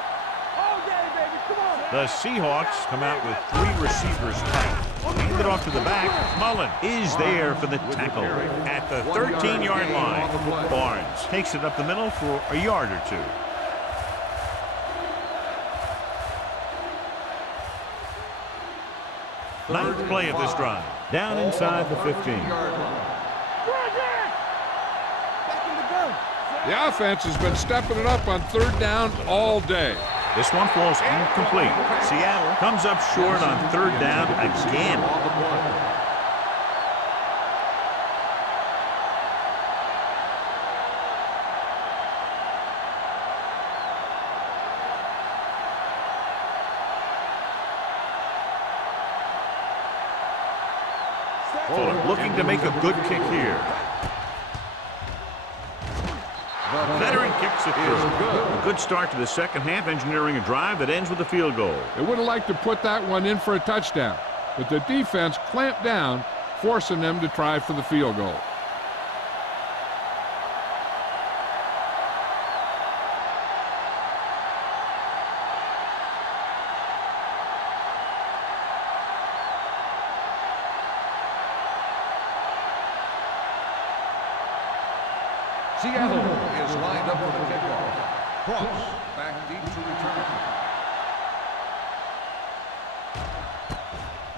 All day, baby. Come on. The Seahawks come out with 3 receivers tight. Hand it off to the back. Mullen is there for the tackle. At the 13-yard line, Barnes takes it up the middle for a yard or 2. Ninth play of this drive. Down inside the 15. The offense has been stepping it up on third down all day. This one falls incomplete. Seattle comes up short on third down again. Fuller looking to make a good kick here. Veteran kicks it through. A good start to the second half, engineering a drive that ends with a field goal. They would have liked to put that one in for a touchdown, but the defense clamped down, forcing them to try for the field goal. Seattle is lined up for the kickoff. Cross back deep to return.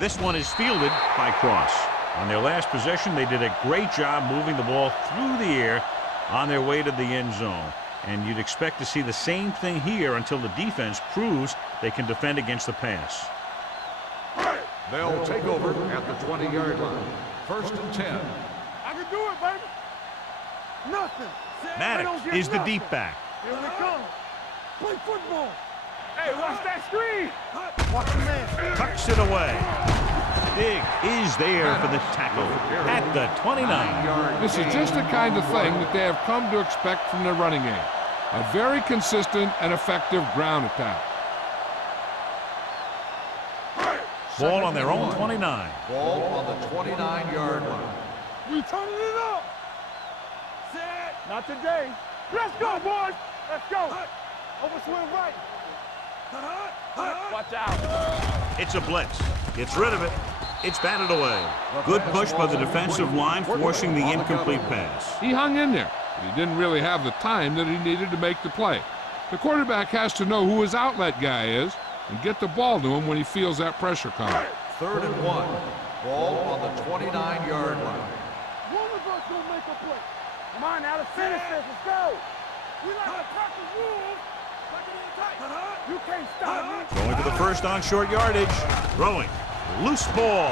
This one is fielded by Cross. On their last possession, they did a great job moving the ball through the air on their way to the end zone. And you'd expect to see the same thing here until the defense proves they can defend against the pass. They'll take over at the 20-yard line. First and 10. I can do it, baby. Nothing. Maddox is the deep back. Here we come. Play football. Hey, watch that screen. Watch the man. Tucks it away. Dig is there for the tackle at the 29. This is just the kind of thing that they have come to expect from their running game. A very consistent and effective ground attack. Ball on their own 29. Ball on the 29-yard line. We turning it up. Not today. Let's go, boys. Let's go. Over swing right. Watch out. It's a blitz. Gets rid of it. It's batted away. Good push by the defensive line, forcing the incomplete pass. He hung in there, but he didn't really have the time that he needed to make the play. The quarterback has to know who his outlet guy is and get the ball to him when he feels that pressure coming. Third and 1. Ball on the 29-yard line. One of us gonna make a play. Come on now, the center says let's go. We like to crack the rules. You can't stop me. Going to the first on short yardage. Throwing. Loose ball.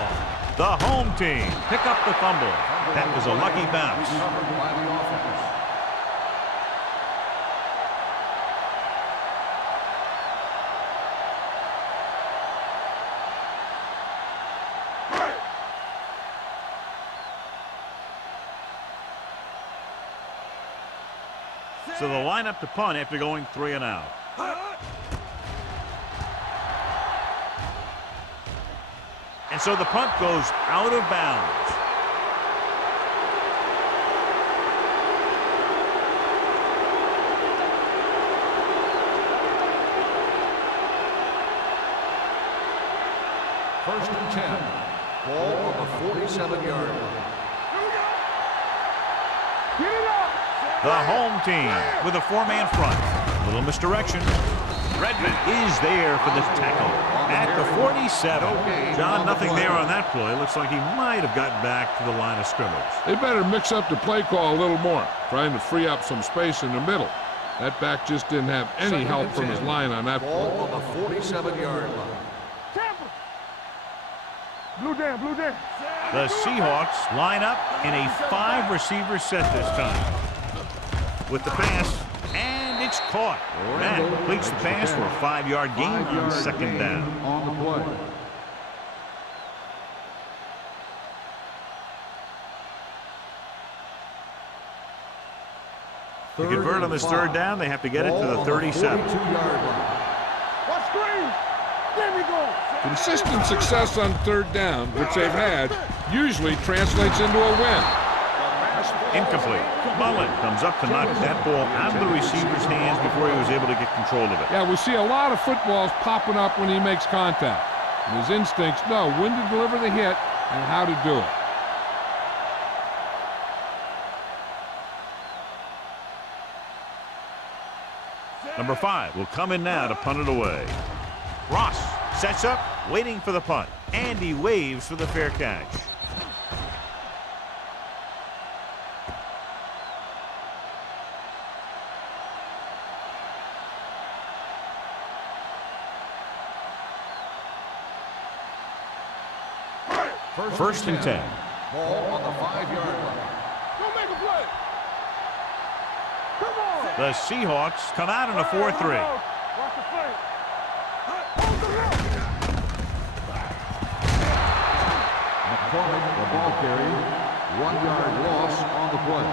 The home team pick up the fumble. That was a lucky bounce. Recovered by the offense. So they'll line up to punt after going 3 and out. And so the punt goes out of bounds. First and 10. Ball on the 47-yard line. Get it up. The home team with a 4-man front. Little misdirection. Redmond is there for the tackle at the 47. John, nothing there on that play. Looks like he might have gotten back to the line of scrimmage. They better mix up the play call a little more, trying to free up some space in the middle. That back just didn't have any help from his line on that Ball play. on the 47-yard line. Tampa. Blue down, blue down. The Seahawks line up in a 5-receiver set this time. With the pass, and it's caught. Matt completes the pass for a 5-yard gain on second down. On the play. To convert on this third down, they have to get it to the 37. 42-yard line. What screen? There we go. Consistent success on third down, which they've had, usually translates into a win. Incomplete. Mullen comes up to knock that ball out of the receiver's hands before he was able to get control of it. Yeah, we see a lot of footballs popping up when he makes contact. And his instincts know when to deliver the hit and how to do it. Number 5 will come in now to punt it away. Ross sets up, waiting for the punt, and he waves for the fair catch. First and 10. Ball on the 5-yard line. Don't make a play. Come on. The Seahawks come out in a 4-3. Watch the play. Hold the rope. McCormick, the ball carrier. 1-yard loss on the play.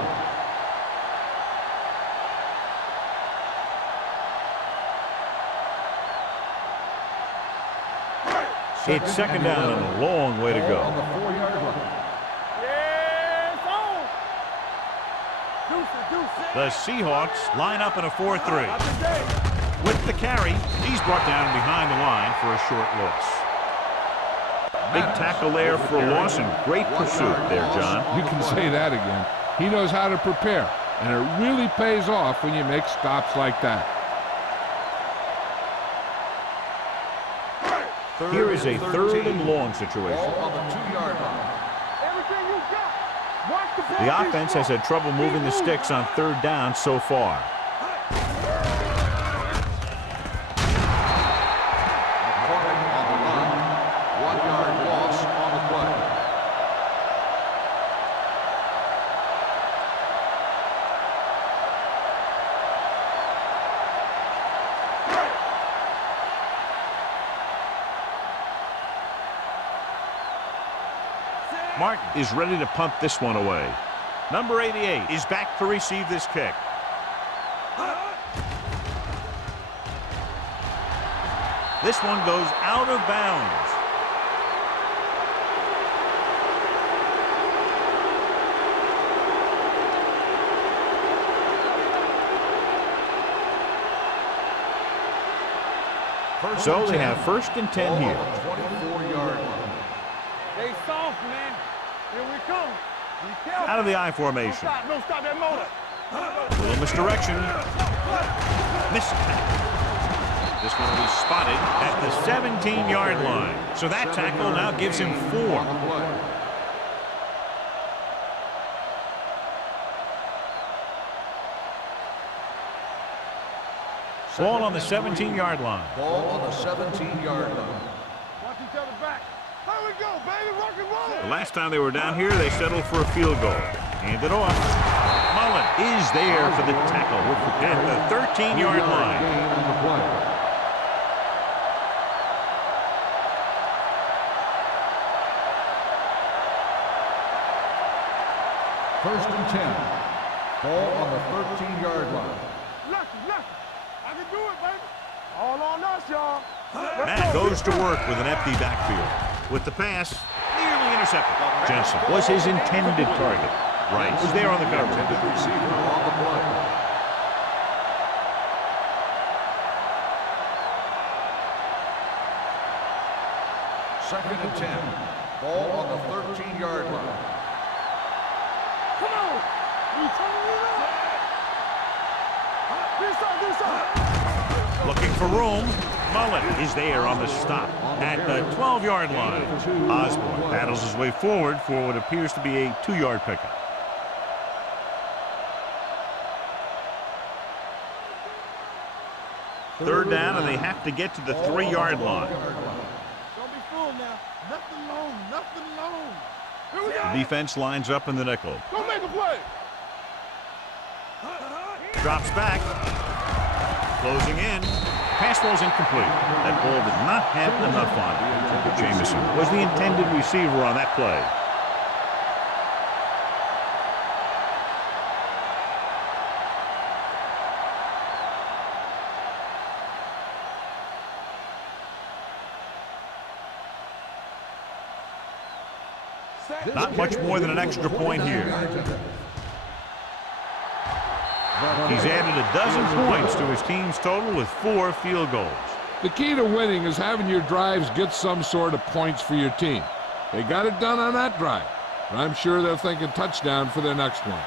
It's second down and a long way to On go. the 4-yard line. Yes, on. Deuce. The Seahawks line up in a 4-3. Not today. With the carry, he's brought down behind the line for a short loss. Big tackle there for a loss and great pursuit there, John. You can say that again. He knows how to prepare, and it really pays off when you make stops like that. Here is a third and long situation. Ball on the 2-yard line. Everything you got. Watch the ball. The offense has had trouble moving the sticks on third down so far. McCormick on the run. 1-yard loss on the play. Martin is ready to punt this one away. Number 88 is back to receive this kick. This one goes out of bounds. So they have first and 10 here. 24-yard line. They soft, man. Here we come. Be careful. Out of the I Don't formation. stop. Don't stop that motor. A little misdirection. Missed tackle. This one will be spotted at the 17-yard line. So that tackle now gives him 4. On the play. Ball on the 17-yard line. Ball on the 17-yard line. Watch each other back. Here we go, baby. Rock and roll. The last time they were down here, they settled for a field goal. Hand it off. Mullen is there for the tackle at the 13-yard line. Gain on the play. First and 10. Ball on the 13-yard line. do it, baby. All on us, y'all. Matt goes to work with an empty backfield. With the pass, nearly intercepted. Jensen was his intended target. Rice was there on the coverage. Intended receiver on the play. Second and 10. Ball on the 13-yard line. Come on. You turn it up. This side. Looking for room. Mullen is there on the stop at the 12-yard line. Osborne battles his way forward for what appears to be a 2-yard pickup. Third down, and they have to get to the 3-yard line. Don't be fooled now. Nothing long, nothing long. Here we The go. defense lines up in the nickel. Go make a play. Drops back. Closing in. Pass ball's incomplete. That ball did not have enough on it. Jamison was the intended receiver on that play. Not much more than an extra point here. He's added a dozen points to his team's total with 4 field goals. The key to winning is having your drives get some sort of points for your team. They got it done on that drive, but I'm sure they're thinking touchdown for their next one.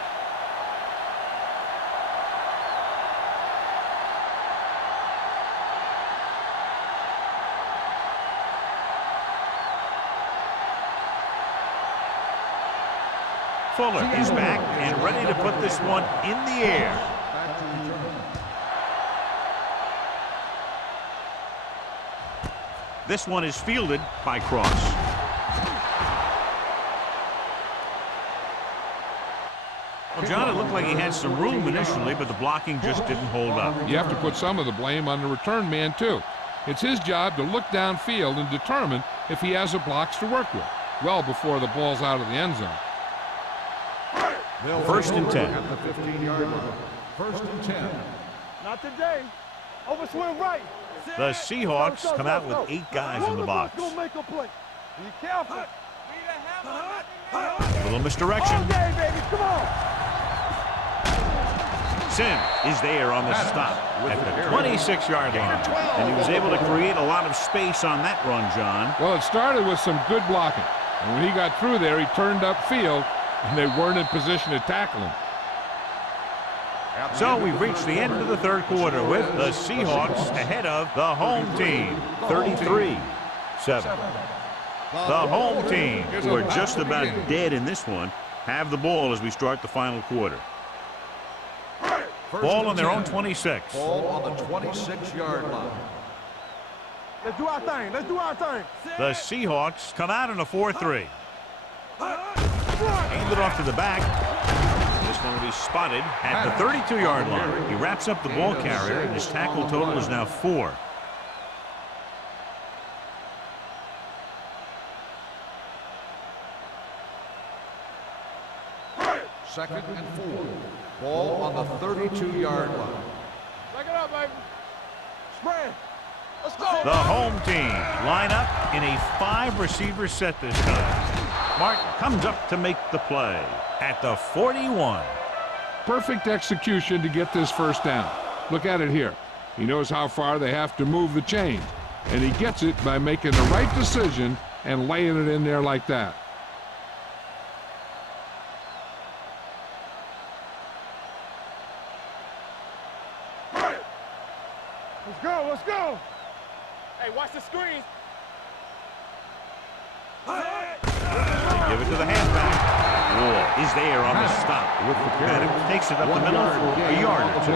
Fuller is back and ready to put this one in the air. Back to return. This one is fielded by Cross. Well, John, it looked like he had some room initially, but the blocking just didn't hold up. You have to put some of the blame on the return man, too. It's his job to look downfield and determine if he has the blocks to work with, well before the ball's out of the end zone. First and 10. At the 15-yard line. First and 10. Not today. Overswing right. The Seahawks come out with 8 guys in the box. Go make a play. Be careful. A little misdirection. Okay, baby, come on. Sim is there on the stop at the 26-yard line. And he was able to create a lot of space on that run, John. Well, it started with some good blocking. And when he got through there, he turned upfield, and they weren't in position to tackle him. So we've reached the end of the third quarter with the Seahawks ahead of the home team, 33-7. The home team, who are just about dead in this one, have the ball as we start the final quarter. Ball on their own 26. Ball on the 26-yard line. Let's do our thing. Let's do our thing. The Seahawks come out in a 4-3. Hand it off to the back. This one will be spotted at the 32-yard line. He wraps up the ball carrier, and his tackle total is now 4. Second and 4. Ball on the 32-yard line. Back it up, baby. Spread. Let's go. The home team line up in a 5-receiver set this time. Martin comes up to make the play at the 41. Perfect execution to get this first down. Look at it here. He knows how far they have to move the chain, and he gets it by making the right decision and laying it in there like that. Let's go. Let's go. Hey, watch the screen. Give it to the halfback. Ward is there on the stop. And it takes it up the middle for a yard or 2.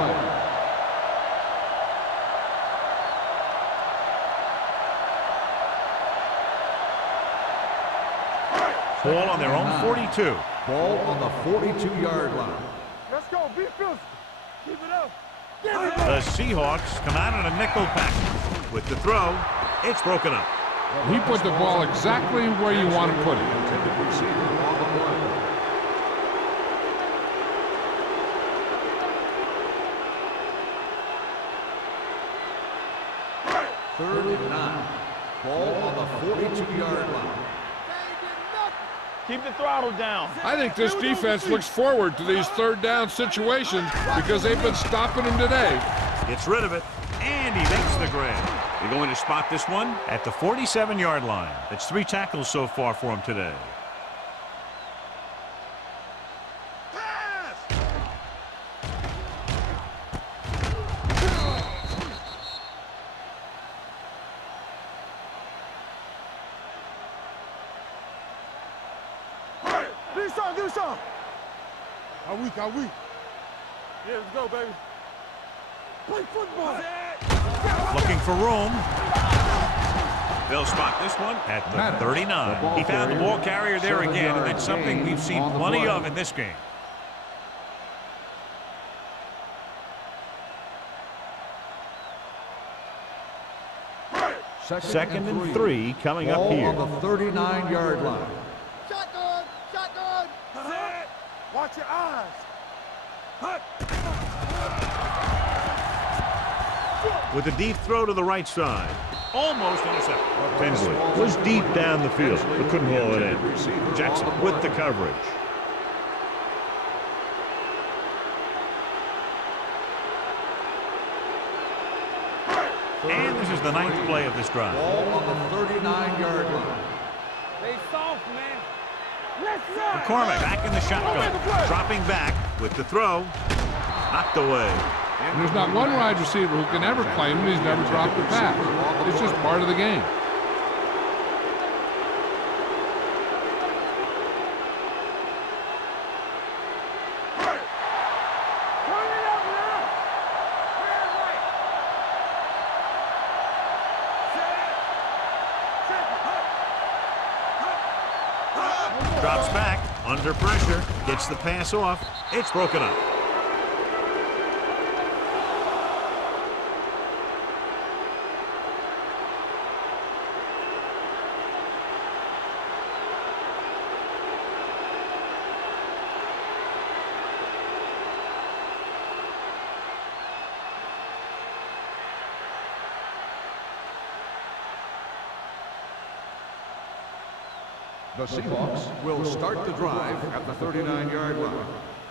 Ball on their own 42. Ball on the 42-yard line. Let's go. Be physical. Keep it up. The Seahawks come out in a nickel package. With the throw, it's broken up. He put the ball exactly where you want to put it. Intended receiver on the play. Ball on the 42-yard line. Keep the throttle down. I think this defense looks forward to these third down situations because they've been stopping them today. Gets rid of it, and he makes the grab. They're going to spot this one at the 47-yard line. That's 3 tackles so far for him today. How weak? Yeah, let's go, baby. Play football. Looking for room. They'll spot this one at the 39. He found the ball carrier there again, and that's something we've seen plenty of in this game. Second and 3 coming up here. On the 39-yard line. Shotgun. Watch your eyes. With a deep throw to the right side. Almost intercepted. Tinsley was deep down the field, but couldn't haul it in. Jackson with the coverage. And this is the 9th play of this drive. Ball on the 39-yard line. Stay soft, man. McCormick back in the shotgun. Dropping back with the throw. Knocked away. And there's not one wide receiver who can ever claim that he's never dropped a pass. It's just part of the game. Drops back, under pressure, gets the pass off. It's broken up. The Seahawks will start the drive at the 39-yard line.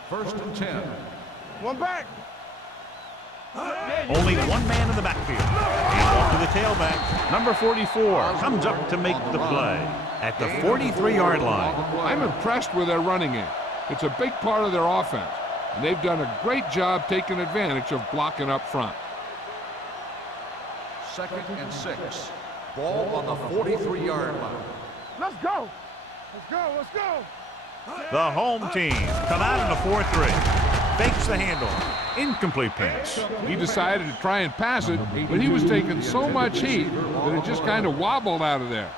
1st and 10. One back. Only one man in the backfield. And off to the tailback. Number 44 comes up to make the play at the 43-yard line. I'm impressed with their running game. It's a big part of their offense, and they've done a great job taking advantage of blocking up front. 2nd and 6. Ball on the 43-yard line. Let's go. Let's go. The home team come out in a 4-3. Fakes the handoff. Incomplete pass. He decided to try and pass it, but he was taking so much heat that it just kind of wobbled out of there.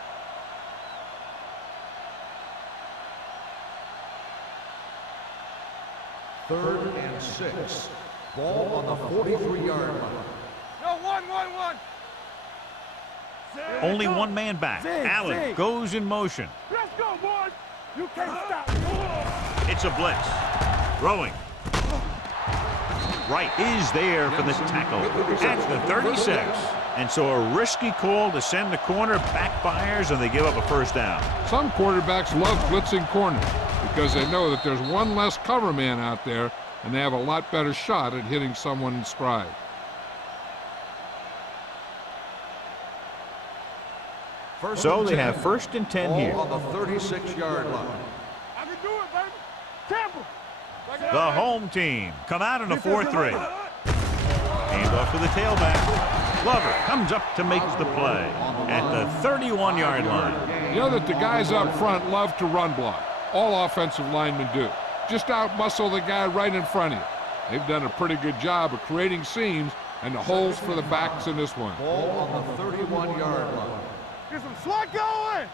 Third and 6. Ball on the 43-yard line. No, one. Only one man back. Allen goes in motion. Let's go, boys. You can't stop. It's a blitz. Throwing. Wright is there for the tackle at the 36. And so a risky call to send the corner backfires, and they give up a first down. Some quarterbacks love blitzing corners because they know that there's one less cover man out there, and they have a lot better shot at hitting someone in stride. So they have 1st and 10 here. On the 36-yard line. I can do it, baby. Tampa. The home team come out in a 4-3. Hand off to the tailback. Glover comes up to make the play at the 31-yard line. You know that the guys up front love to run block. All offensive linemen do. Just out-muscle the guy right in front of you. They've done a pretty good job of creating seams and the holes for the backs in this one. Ball on the 31-yard line. Get some slot going.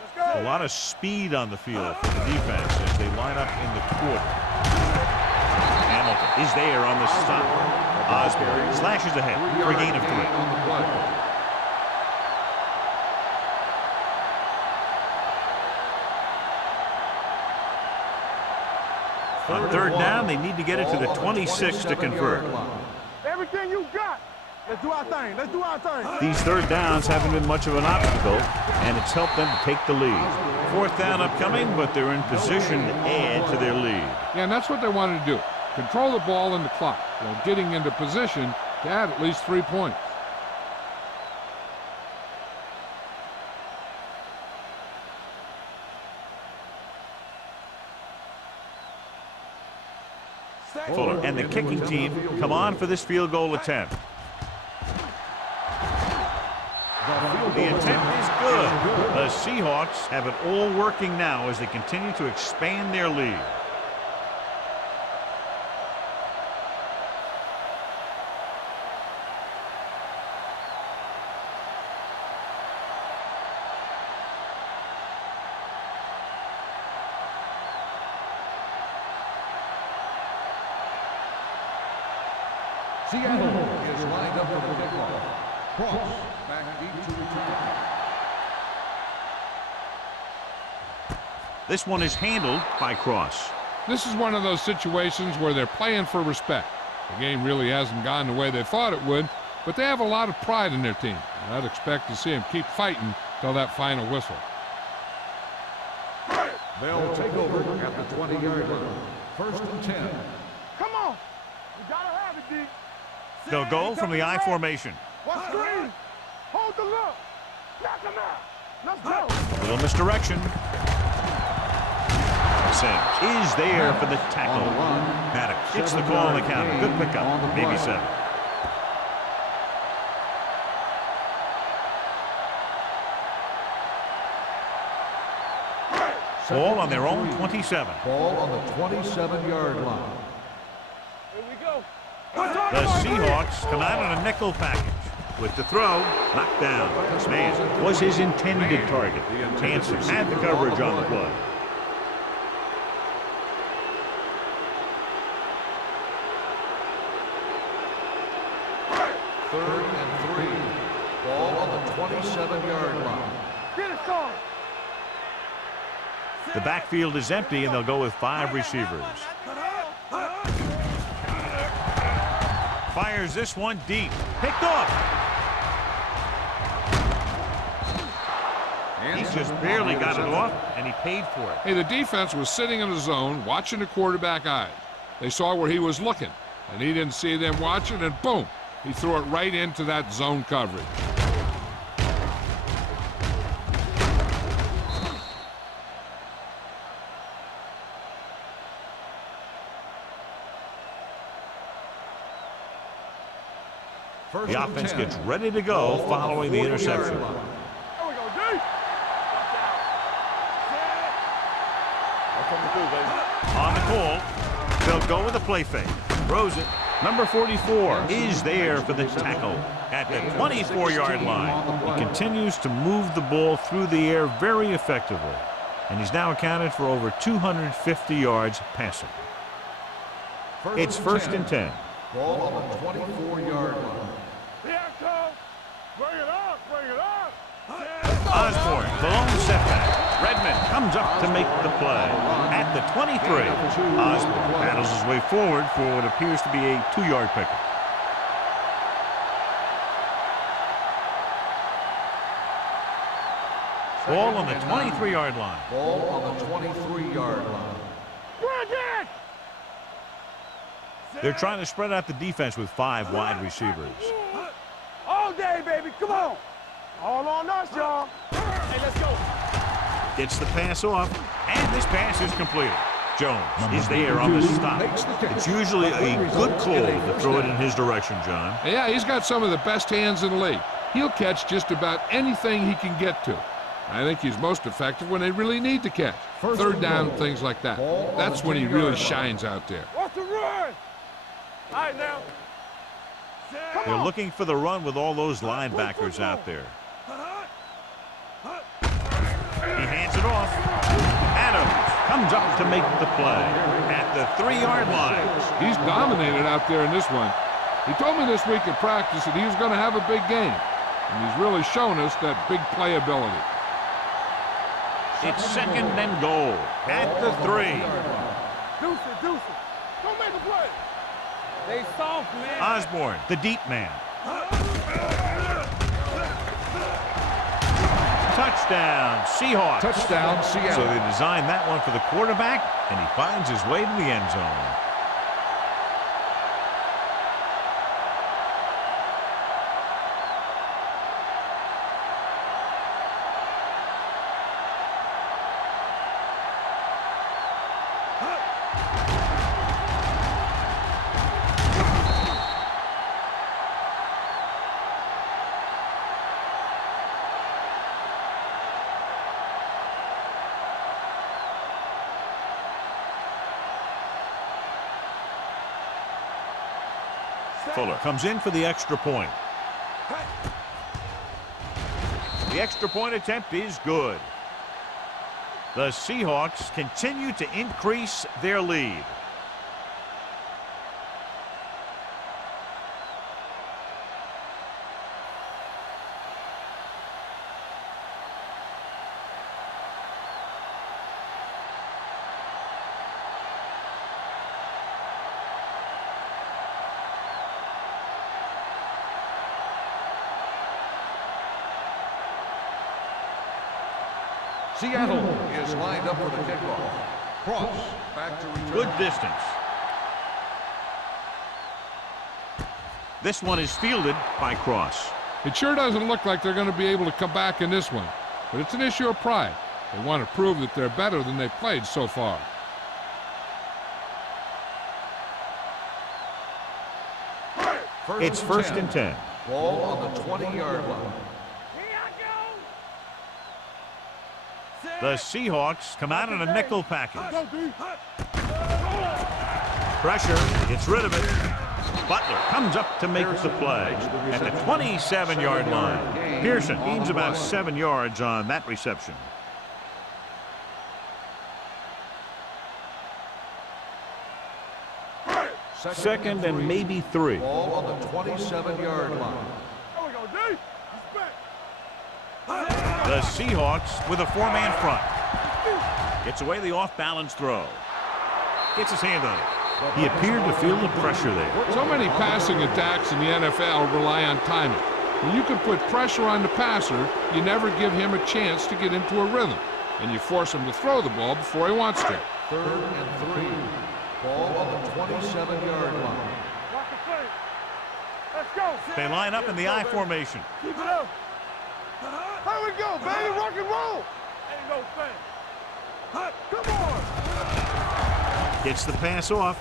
Let's go. A lot of speed on the field for the defense as they line up in the quarter. Hamilton is there on the stop. Osborne slashes ahead for a gain of 3. On 3rd down, they need to get it to the 26 to convert. Everything you got. Let's do our thing. Let's do our thing. These third downs haven't been much of an obstacle, and it's helped them to take the lead. Fourth down upcoming, but they're in position to add to their lead. Yeah, and that's what they wanted to do. Control the ball and the clock while getting into position to add at least 3 points. Fuller and the kicking team come on for this field goal attempt. The attempt is good. The Seahawks have it all working now as they continue to expand their lead. Seattle is lined up for the kickoff. Cross back deep to return. This one is handled by Cross. This is one of those situations where they're playing for respect. The game really hasn't gone the way they thought it would, but they have a lot of pride in their team. And I'd expect to see them keep fighting till that final whistle. They'll take over at the 20-yard line. 1st and 10. Come on. We gotta have it, D. They'll go from the I formation. Watch screen. Hold the look. Knock him out. Let's go. Little misdirection. Sims is there for the tackle. Maddox gets the call on the counter. Good pickup. Maybe 7. Ball on their own 27. Ball on the 27-yard line. Here we go. The Seahawks come out on a nickel package. With the throw, knocked down. Man was his intended target. Hanson had the coverage on the play. Third and 3. Ball on the 27-yard line. Get it, son. The backfield is empty, and they'll go with 5 receivers. Fires this one deep. Picked off. He just barely got it off, and he paid for it. Hey, the defense was sitting in the zone watching the quarterback eyes. They saw where he was looking, and he didn't see them watching, and boom, he threw it right into that zone coverage. The offense gets ready to go following the interception. There we go, D. On the call, they'll go with a play fake. Throws it. Number 44 is there for the tackle at the 24-yard line. He continues to move the ball through the air very effectively, and he's now accounted for over 250 yards passing. It's 1st and 10. Ball on the 24-yard line. Here it comes. Bring it up. Bring it up. Osborne, the lone setback. Redmond comes up to make the play. At the 23, Osborne battles his way forward for what appears to be a 2-yard pickup. Ball on the 23-yard line. Ball on the 23-yard line. Bring it. They're trying to spread out the defense with 5 wide receivers. All day, baby. Come on. All on us, y'all. Hey, let's go. Gets the pass off, and this pass is completed. Jones is there on the stop. It's usually a good call to throw it in his direction, John. Yeah, he's got some of the best hands in the league. He'll catch just about anything he can get to. I think he's most effective when they really need to catch. Third down, things like that. That's when he really shines out there. What's the run? All right, now. They're looking for the run with all those linebackers out there. He hands it off. Adams comes up to make the play at the 3-yard line. He's dominated out there in this one. He told me this week at practice that he was going to have a big game, and he's really shown us that big playability. It's 2nd and goal at the 3. Deuce it. Don't make a play. They soft, man. Osborne, the deep man. Touchdown, Seahawks. Touchdown, Seattle. So they designed that one for the quarterback, and he finds his way to the end zone. Fuller comes in for the extra point. The extra point attempt is good. The Seahawks continue to increase their lead. Seattle is lined up for the kickoff. Cross back to return. Good distance. This one is fielded by Cross. It sure doesn't look like they're going to be able to come back in this one, but it's an issue of pride. They want to prove that they're better than they've played so far. It's first and 10. Ball on the 20-yard line. The Seahawks come out in a nickel package. Pressure, gets rid of it. Butler comes up to make the play at the 27-yard line. Pearson gains about 7 yards on that reception. Second and maybe 3. Ball on the 27-yard line. There we go, D. Respect. The Seahawks with a 4-man front. Gets away the off-balance throw. Gets his hand on it. He appeared to feel the pressure there. So many passing attacks in the NFL rely on timing. When you can put pressure on the passer, you never give him a chance to get into a rhythm, and you force him to throw the ball before he wants to. 3rd and 3. Ball on the 27-yard line. Rock the play. Let's go. They line up in the I formation. Keep it up. Here we go, baby. Rock and roll. Ain't no thing. Come on. Gets the pass off.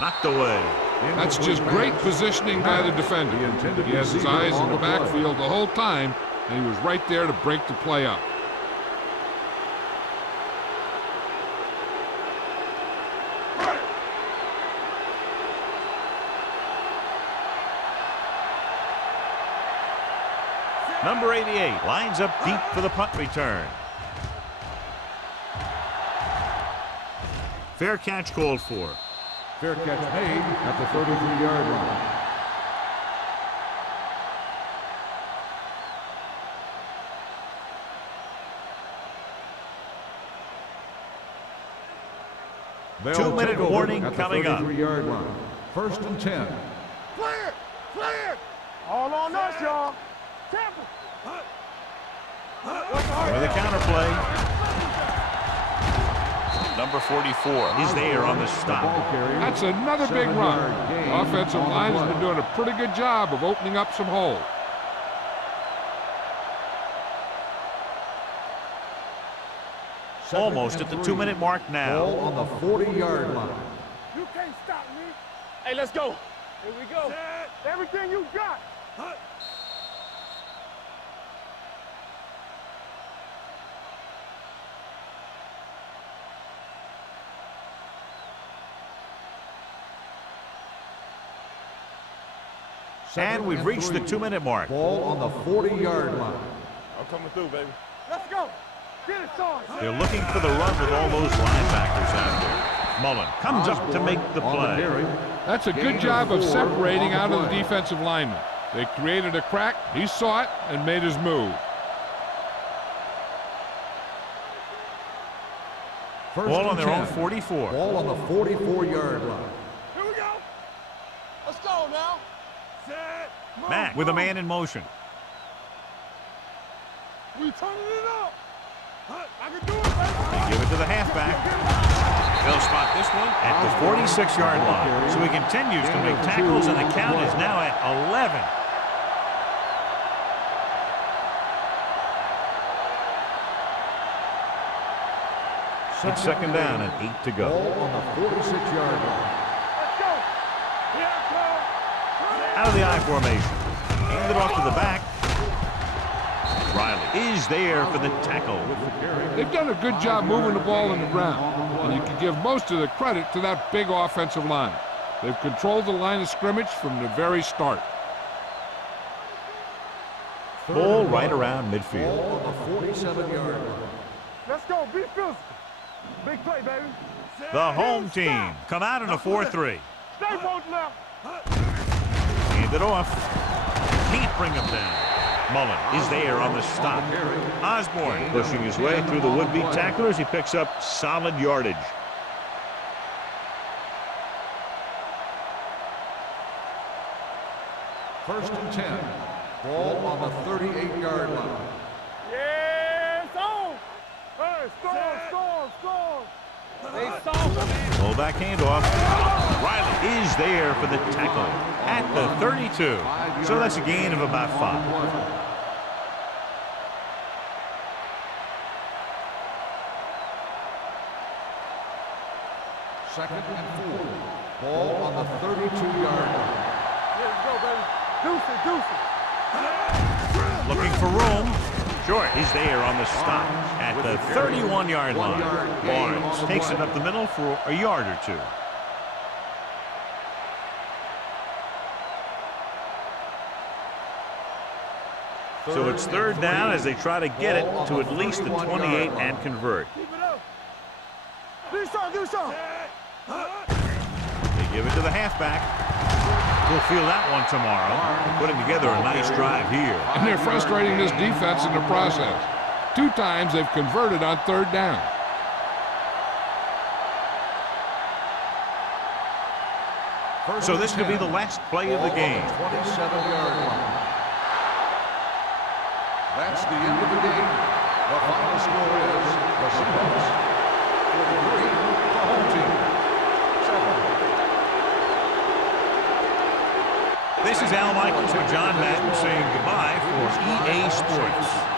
Knocked away. That's just great positioning by the defender. He has his eyes in the backfield the whole time, and he was right there to break the play up. Number 88 lines up deep for the punt return. Fair catch called for. Fair catch made at the 33-yard line. Two-minute warning coming up. 33-yard line. 1st and 10. Clear. Clear. All on us, y'all. Temple. With a counterplay. Number 44 is there on the stop. That's another big run. The offensive line has been doing a pretty good job of opening up some holes. Almost at the 2-minute mark now. Ball on the 40-yard line. You can't stop me. Hey, let's go. Here we go. Everything you got. And we've reached the 2-minute mark. Ball on the 40-yard line. I'm coming through, baby. Let's go. Get it started. They're looking for the run with all those linebackers out there. Mullen comes up to make the play. That's a good job of separating out of the defensive lineman. They created a crack, he saw it, and made his move. Ball on their own 44. Ball on the 44-yard line. Here we go. Let's go now. Set. Mack with a man in motion. We turning it up. I can do it, baby. They give it to the halfback. They'll spot this one at the 46-yard line. So he continues to make tackles, and the count is now at 11. It's second down and 8 to go. On the 46-yard line. Let's go. Here I come. Out of the I formation. Hand it off to the back. Riley is there for the tackle. They've done a good job moving the ball in the ground, and you can give most of the credit to that big offensive line. They've controlled the line of scrimmage from the very start. Ball right around midfield. On the 47-yard line. Let's go. Be physical. Big play, baby. The home team come out in a 4-3. Stay both left. Hand it off. Can't bring him down. Mullen is there on the stop. Osborne pushing his way through the would-be tacklers. He picks up solid yardage. First and 10. Ball on the 38-yard line. Yeah, it's on. Hey, score. They soft. Fullback handoff. Riley is there for the tackle at the 32. So that's a gain of about 5. Second and 4. Ball on the 32-yard line. Let's go, baby. Deuce it. Looking for room. Short is there on the stop at the 31-yard line. Barnes takes it up the middle for a yard or two. So it's third down as they try to get it to at least the 28 and convert. Keep it up. Do something. They give it to the halfback. We'll feel that one tomorrow. Putting together a nice drive here. And they're frustrating this defense in the process. 2 times they've converted on third down. So this could be the last play of the game. 27-yard line. That's the end of the game. The final score is the Seahawks 43, the home team 7. This is Al Michaels with John Madden saying goodbye for EA Sports.